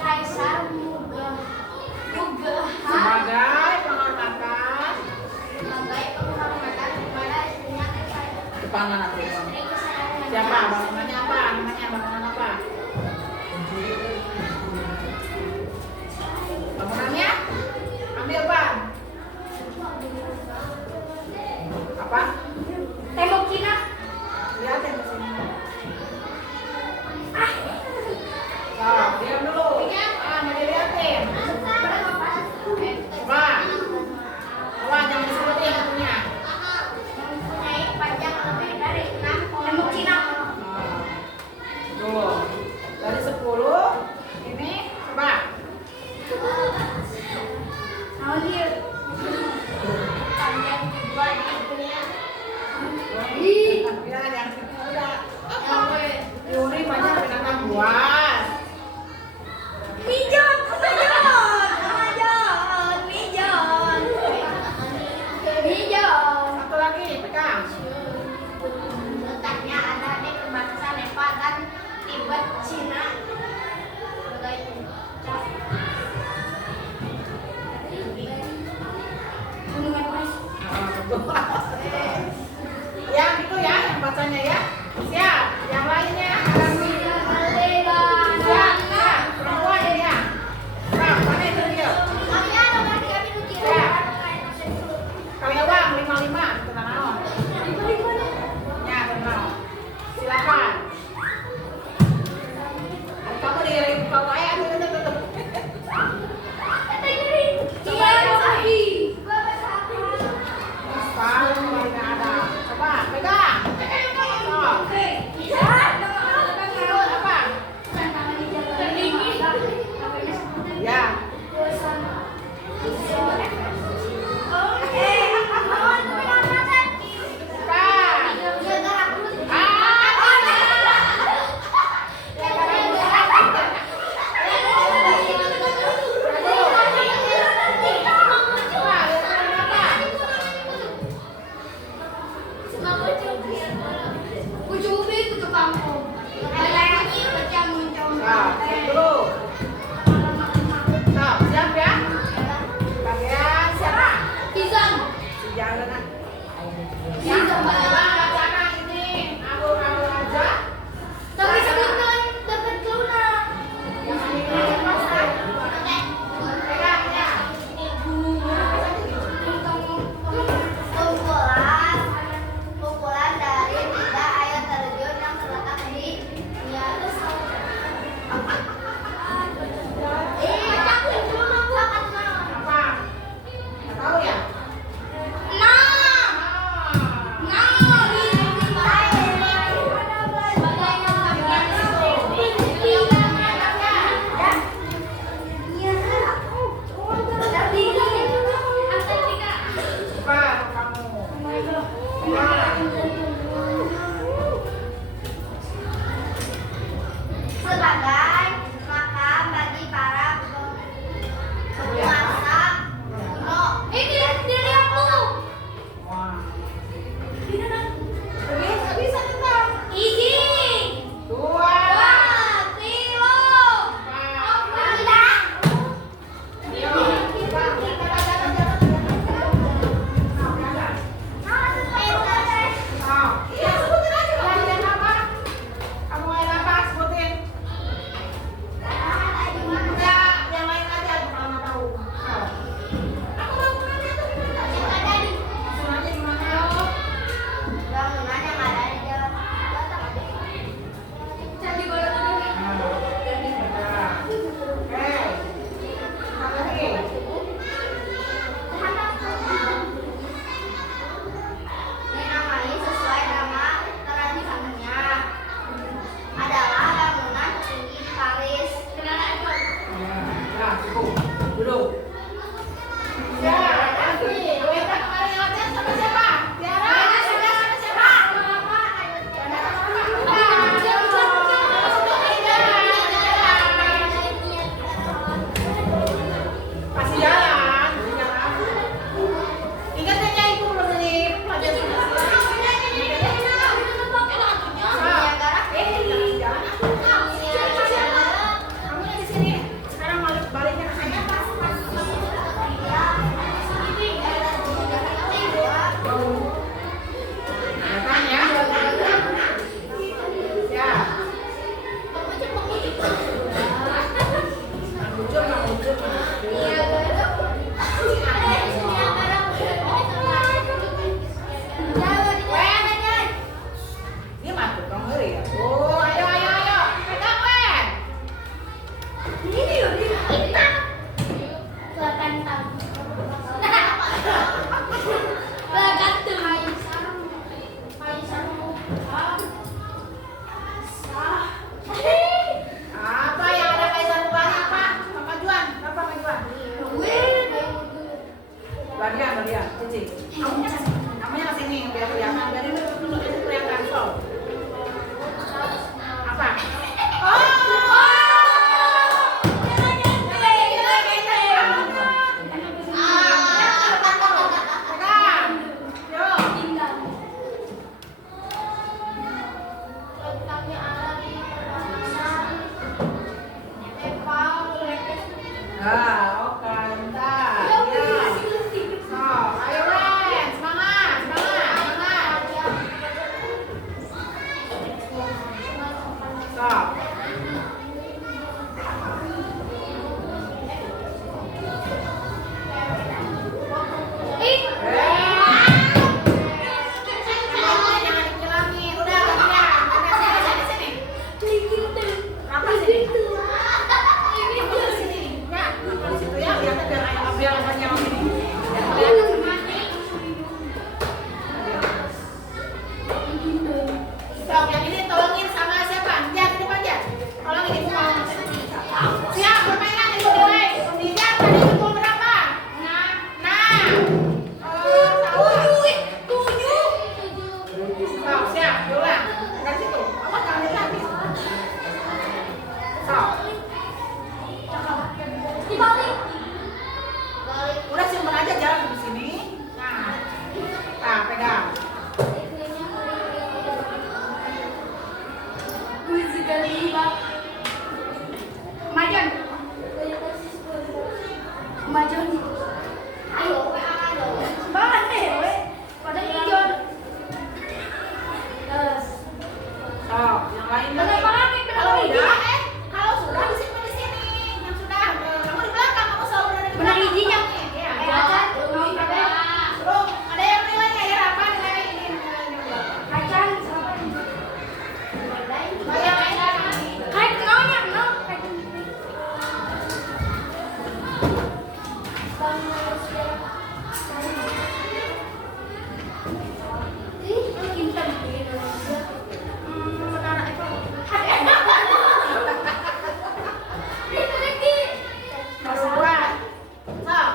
Kaisar Sebagai penghormatan. sebagai penghormatan kepada istrinya Depan mana tuh? Siapa? Bangunannya apa? Namanya bangunan apa? Bangunannya? Ambil ban. Apa? Tembok Cina. Lihatin ke sini. Diam dulu. Mau dilihatin. Coba. Coba jangan disebutin punya. Mempunyai panjang lebih dari 6 tembok Cina. Tuh. Dari 10 ini coba. Nah, dia panjang juga di dunia. Ya, yang udah. Yuri banyak binatang buas. Pigeon. Satu lagi pegang. Letaknya ada di perbatasan Nepal dan Tibet, Cina. Gunung Everest. Betul. Yang itu ya, yang bacanya ya. Siap. Yang lainnya Arami. Siap. Siap. Perempuan ini ya. Siap. Mana itu dia? Kalian uang 55 tenang naon. Ya, tenang. Silakan. Kamu di bawah ya, tuh. Paling paling ada. Coba pegang. Oh. Apa? Ya. Dulu. Siap ya? Kalian siapa? Si Jalan. Yang pertama bacana ini abur-abur aja. Yang ini pasti. Pegang ya. Kumpulan dari 3 air terjun yang terletak di Apa? Nggak tahu ya? Nah, Ah. Nah, oke, bentar. Ya. So, ayo Ren, semangat, semangat, semangat. Stop. Jangan dikilangin. Udah, sini. Rapat sini. Sini. Ya, di situ ya. Lihatnya biar yang sini. Biar kelihatan semuanya. Stop, yang ini tolongin sama siapa? Jar, di depan Jar. Tolongin ibu mau. Siap, permainan ibu mulai. Jar, tadi pukul berapa? Nah. Salah. Stop, siap, diulang. Dari situ. Awas jangan dilatih. Stop. Udah simpen aja jalan di sini. Nah, pegang. Stop. Yang lain lagi. Kalau sudah disimpan di sini. Yang sudah, kamu di belakang, kamu selalu berada di belakang. Iya. Belum. Ada yang nilainya ya? Apa nilai ini? Buat. Stop.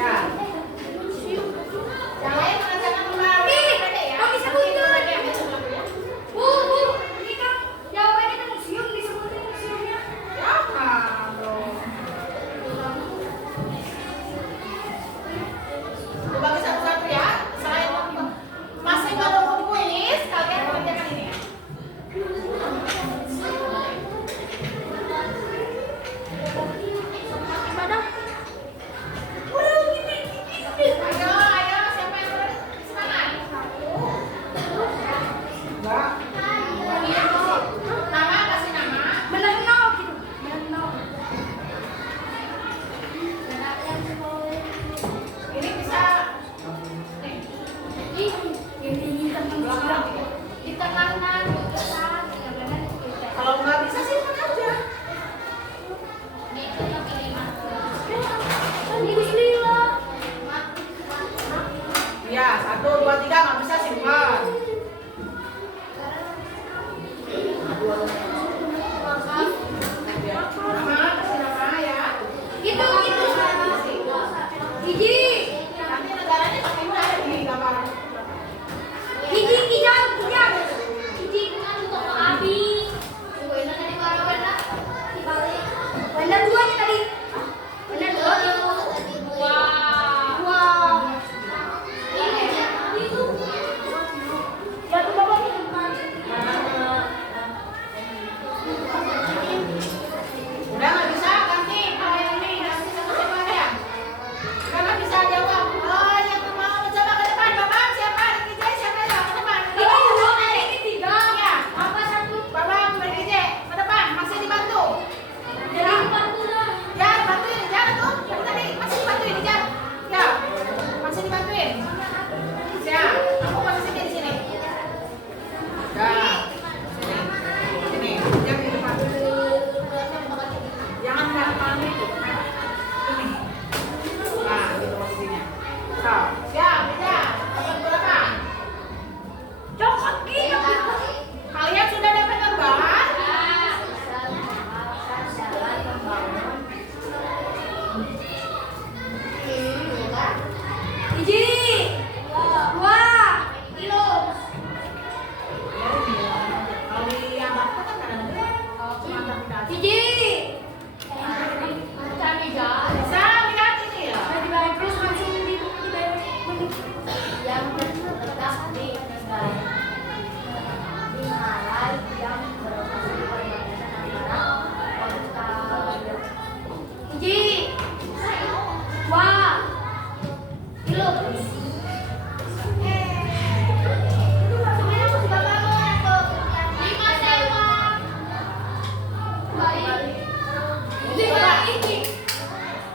Ya. Yang lain jangan kembali. Pede ya. Nanti berbagai yang itu dulu ya. Jangan dong. Dibagi satu-satu ya. Selain masih nggak mau kuis, kalian kerjakan ini ya. Ayo, siapa yang semangat? Enggak. Nama, kasih nama. Ini bisa. Nih. Kalau nggak bisa simpan aja. Ya, 1, 2, 3 nggak bisa simpan. Nama, kasih nama ya. Nanti negaranya semua ada di gambar. Udah nggak bisa ganti. Kalau yang ini ganti sama siapa ya? Udah nggak bisa jawab. Oh, yang mau mencoba ke depan, Bapak siapa? Riki J, siapa ya? Ke depan. Ya. Bapak Riki J, ke depan. Masih dibantu. Jangan bantuin, jangan tuh. Yang tadi masih dibantuin, jangan. Ya, masih dibantuin. Siap. Aku posisinya di sini. Dah. Sini, jangan di depan. Jangan gampang itu. Ini. Nah, gitu posisinya. So, siap, ya. Dapat berapa? Kalian sudah dapat gambar? Kalau yang dapat kan kadang-kadang kalau cuma interpretasi. Bisa lihat ini ya.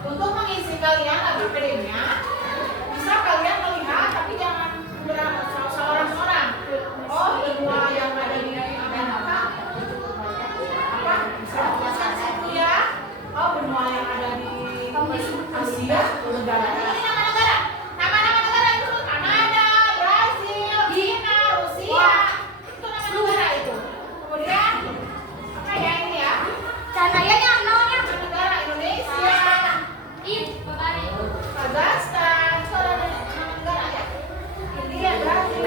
Untuk mengisi kalian lagi PDF-nya, bisa kalian melihat tapi jangan seorang-seorang. Oh, benua yang ada di Amerika. Apa? Ya. Oh, benua yang ada di Asia, negara. Ini nama-negara. Nama-nama negara itu Kanada, Brasil, Cina, Rusia. Itu nama-negara itu. Kemudian apa ya ini ya? Negara Indonesia, Kazakhstan, itu ada nama-negara ya. India, Brazil,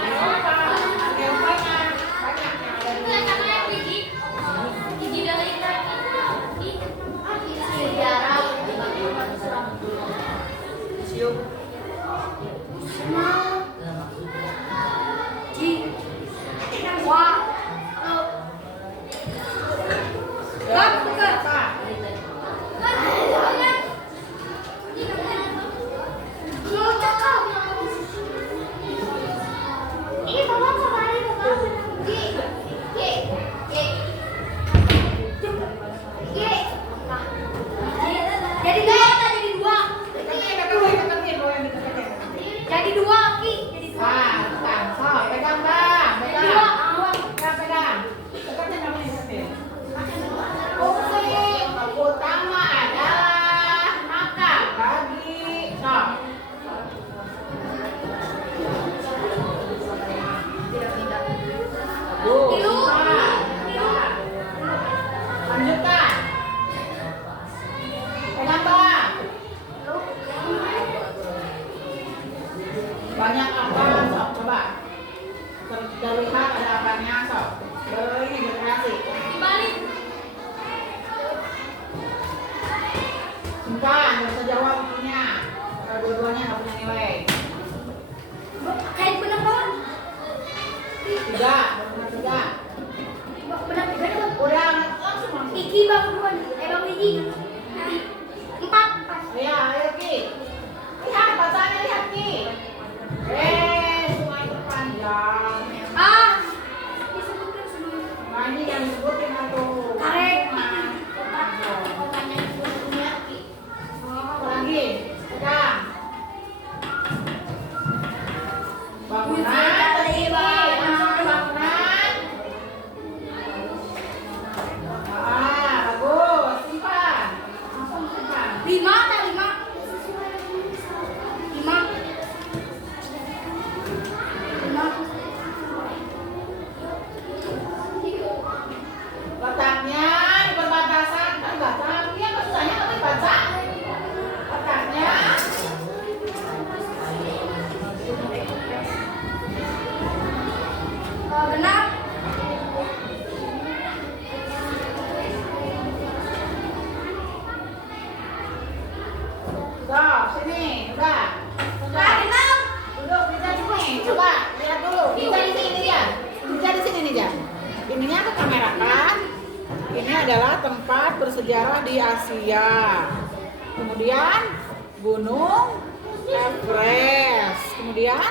Eropa, Eropanya banyak yang ada di Jadi dua, Ki. Nah, bukan. So, pegang bang, pegang. Pegang. Seperti namanya seperti. Fungsi utama adalah makan, bagi. So. Lanjutkan. Pegang bang. Banyak apa? Sok, coba. Terlihat ada apanya, sok. Ini generasi. Simpan, nggak usah jawab punya. Dua-duanya nggak punya nilai. Kayak benar banget. Tiga, benar tiga. Benar. Udah langsung langsung. Iki bang duluan. Bang Iki. 4. Iya, ayo Ki. Lihat bacanya, lihat Ki. Sungai terpanjang. Disebutkan semua. Nah, ini yang disebutin tuh. Karet. Apa lagi? Pegang. Bangunan. Bangunan. Bagus. Simpan. Langsung simpan. 5. Letaknya di perbatasan, kan nggak tahu ya maksudnya tapi baca. Letaknya Genap. Tuh, sini, udah. Duduk, Dija sini. Coba lihat dulu. Dija di sini Dija. Dija di sini Dija. Ininya ke kamera kan? Ini adalah tempat bersejarah di Asia. Kemudian Gunung Everest. Kemudian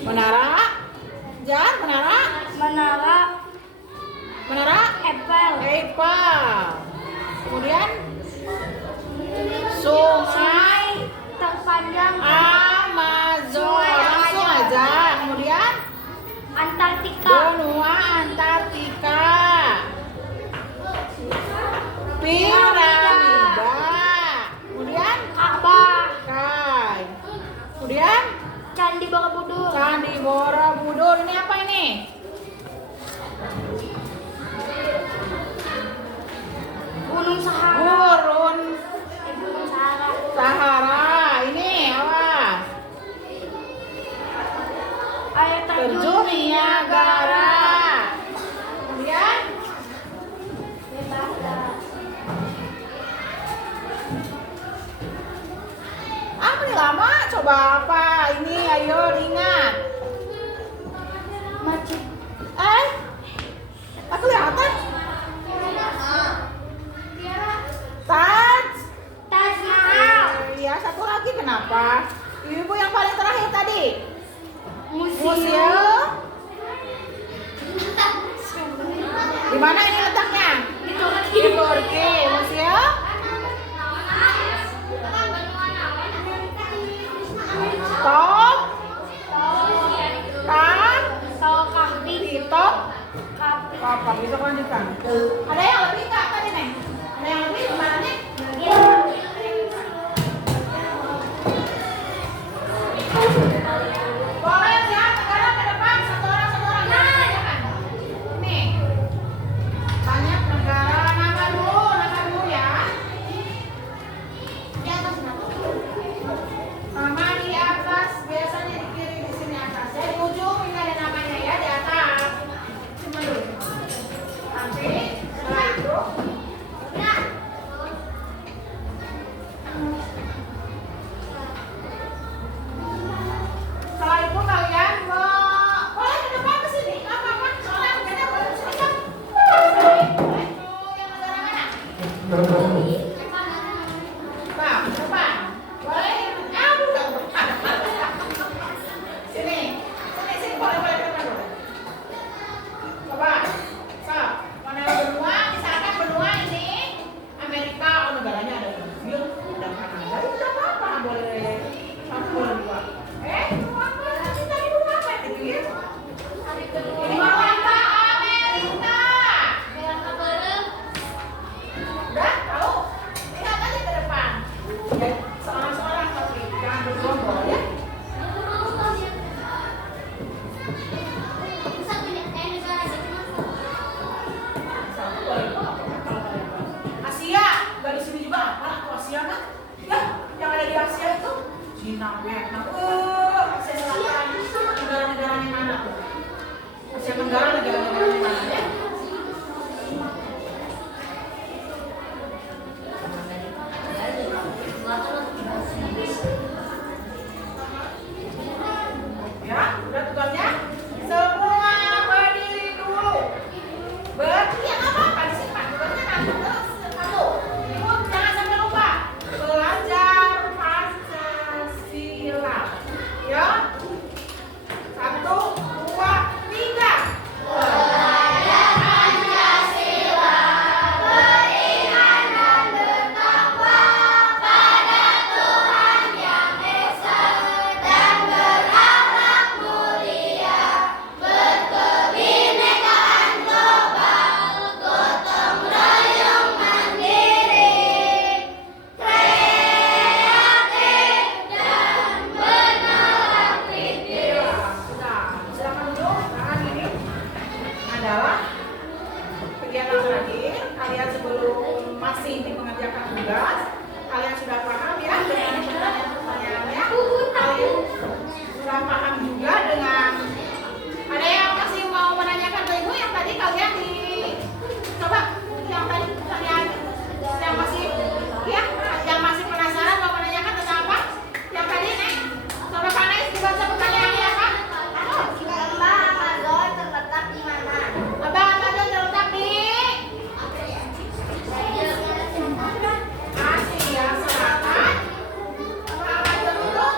Menara. Menara Eiffel. Kemudian Sungai terpanjang Amazon. Langsung aja. Kemudian Antartika. benua Antartika. Piramida. Kemudian Ka'bah. Kai. Kemudian Candi Borobudur. Candi Borobudur. Ini apa ini? Gunung Sahara. Gurun Gunung Sahara. Sahara. Ini apa? Air Terjun Niagara. Kemudian apa nih lama? Coba apa? Ini ayo ingat. Masjid. Aku kelihatan. lagi? Museum. Di mana ini letaknya? Di Turki. Museum. Top. Bisa lanjutkan. Ada yang lebih nggak tadi Neng? Ada yang lebih gimana nih? Boleh ya, sekarang ke depan satu orang. Nih, banyak negara. Nama dulu ya. Di atas nama. Nama di atas, biasanya di kiri di sini atas. Ya di ujung ini ada namanya ya di atas. Cuma dulu. Nanti setelah itu. Nah. Setelah itu kalian boleh ke depan ke sini, nggak apa-apa. Soalnya beda boleh selesai. Boleh. Yang negara mana? Bang, depan. Boleh? Aduh, nggak depan. Sini boleh ke depan dulu. Coba, stop. Mana benua? Misalkan benua ini Amerika, negaranya ada Brazil, ada Kanada, itu nggak apa-apa, boleh satu boleh dua. Nanti tadi dulu apa gitu ya? Ini benua apa? Amerika. Udah tahu? Lihat aja ke depan. Ya, seorang-seorang tapi jangan bergerombol ya. Satu boleh dua, kalau kalian mau. Asia, dari sini juga apa? Tuh Asia kan? Ya, yang ada di Asia itu Cina, Vietnam, Asia Selatan, negara-negaranya mana tuh? Asia Tenggara negara-negaranya mana ya? Ya, udah tugasnya? Semua berdiri dulu. Berdiri ya nggak apa-apa, disimpan. Tugasnya nanti satu. Ibu jangan sampai lupa. Belajar Pancasila. Ya. 1, 2, 3. Belajar Pancasila, beriman dan bertakwa pada Tuhan Yang Esa dan berakhlak mulia, berkebinekaan global, gotong royong mandiri, kreatif dan menolak kritis. Sudah, silakan dulu. Nah, ini adalah kegiatan terakhir. Kalian sebelum masih mengerjakan tugas, kalian sudah paham ya dengan pertanyaan-pertanyaannya. Kalian sudah paham juga dengan. Ada yang masih mau menanyakan ke ibu yang tadi kalian coba yang tadi pertanyaan yang masih ya yang masih penasaran mau menanyakan tentang apa? Yang tadi nih, coba Panis dibaca pertanyaannya apa? Lembah Amazon terletak di mana? Abang Amazon terletak di Asia Selatan. Abang Amazon dulu.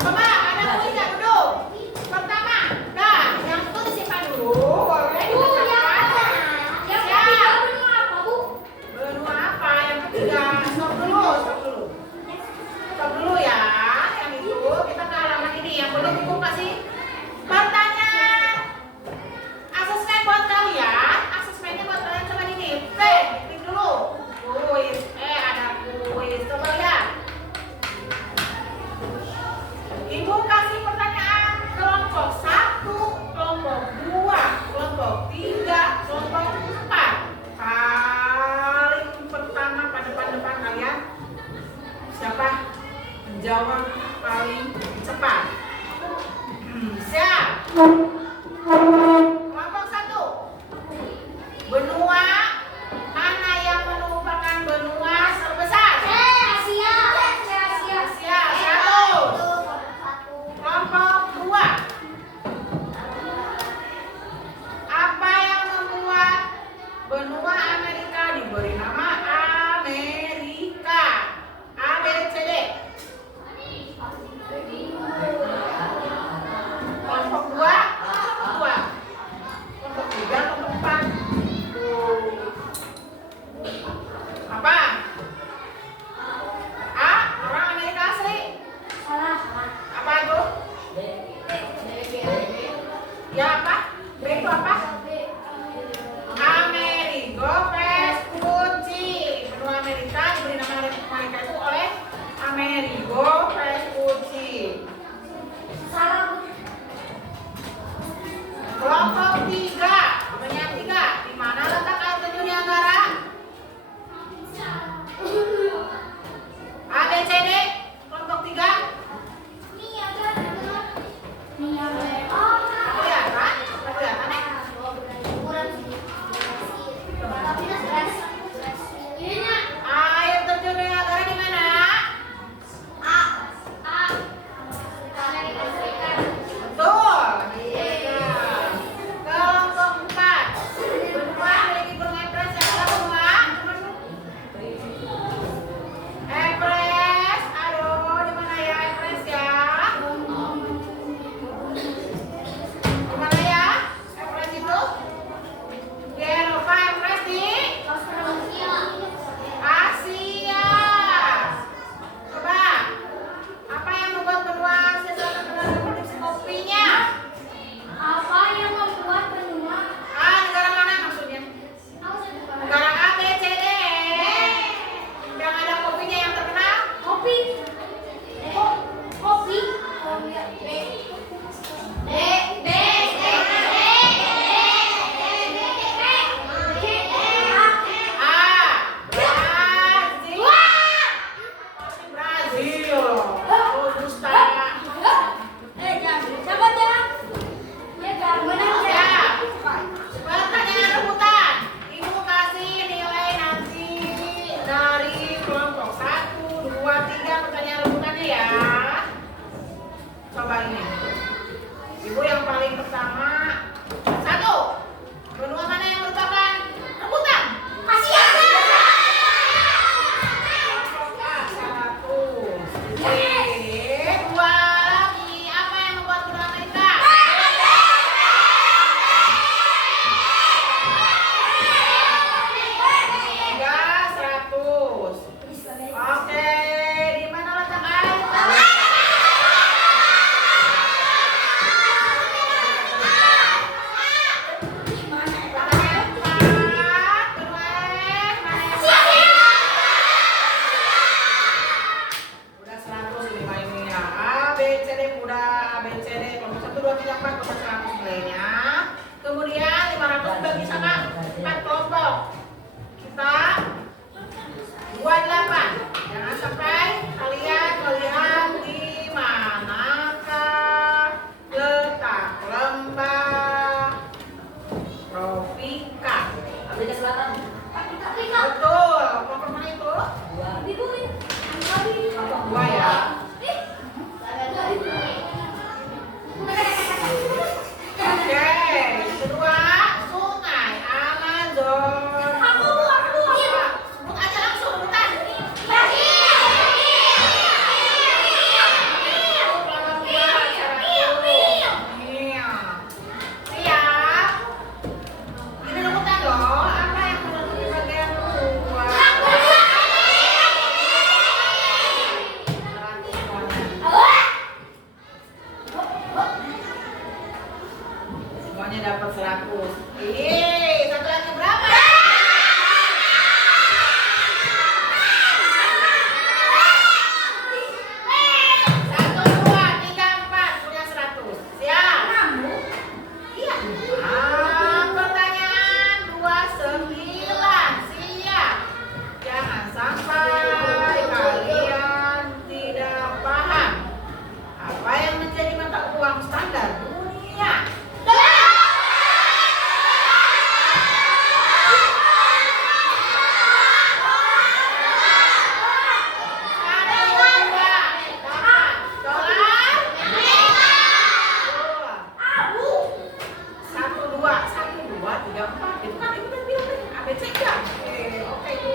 Coba ada tulisnya dulu. Pertama, dah yang itu disimpan dulu. Boleh dibacakan. Yang Siap. ketiga benua apa, Bu? Benua apa? Yang ketiga. Stop dulu. Stop dulu ya. Yang itu kita ke halaman ini. Yang belum ibu kasih pertanyaan. Asesmen buat kalian. Asesmennya buat kalian coba ini. Klik dulu. Kuis. Ada kuis. Coba lihat. Ibu kasih pertanyaan kelompok 1, kelompok 2, kelompok 3, kelompok 4. Paling pertama pada depan kalian siapa menjawab paling cepat? Siap. Kelompok 1. Benua mana yang merupakan benua terbesar? Asia. Asia. 1. Kelompok 2. Apa yang membuat benua Amerika diberi nama Amerika? A, B, C, D.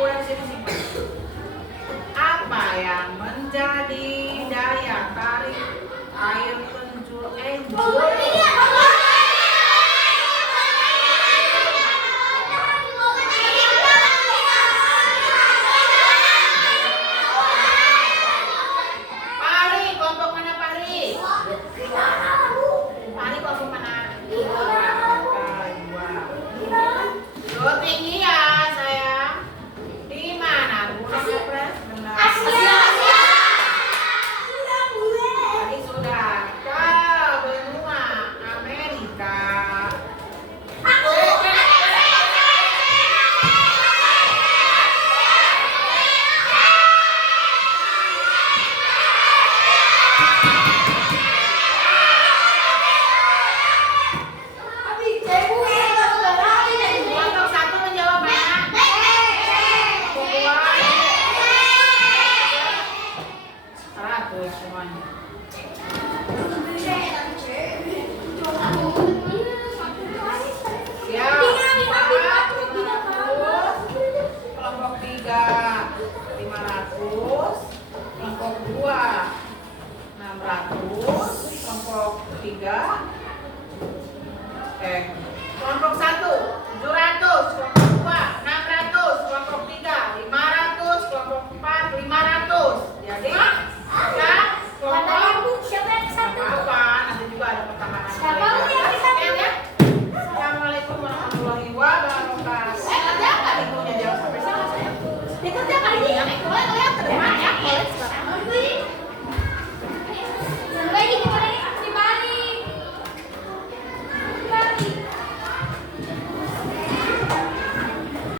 yang sini simpan. Apa yang menjadi daya tarik air terjun Angel?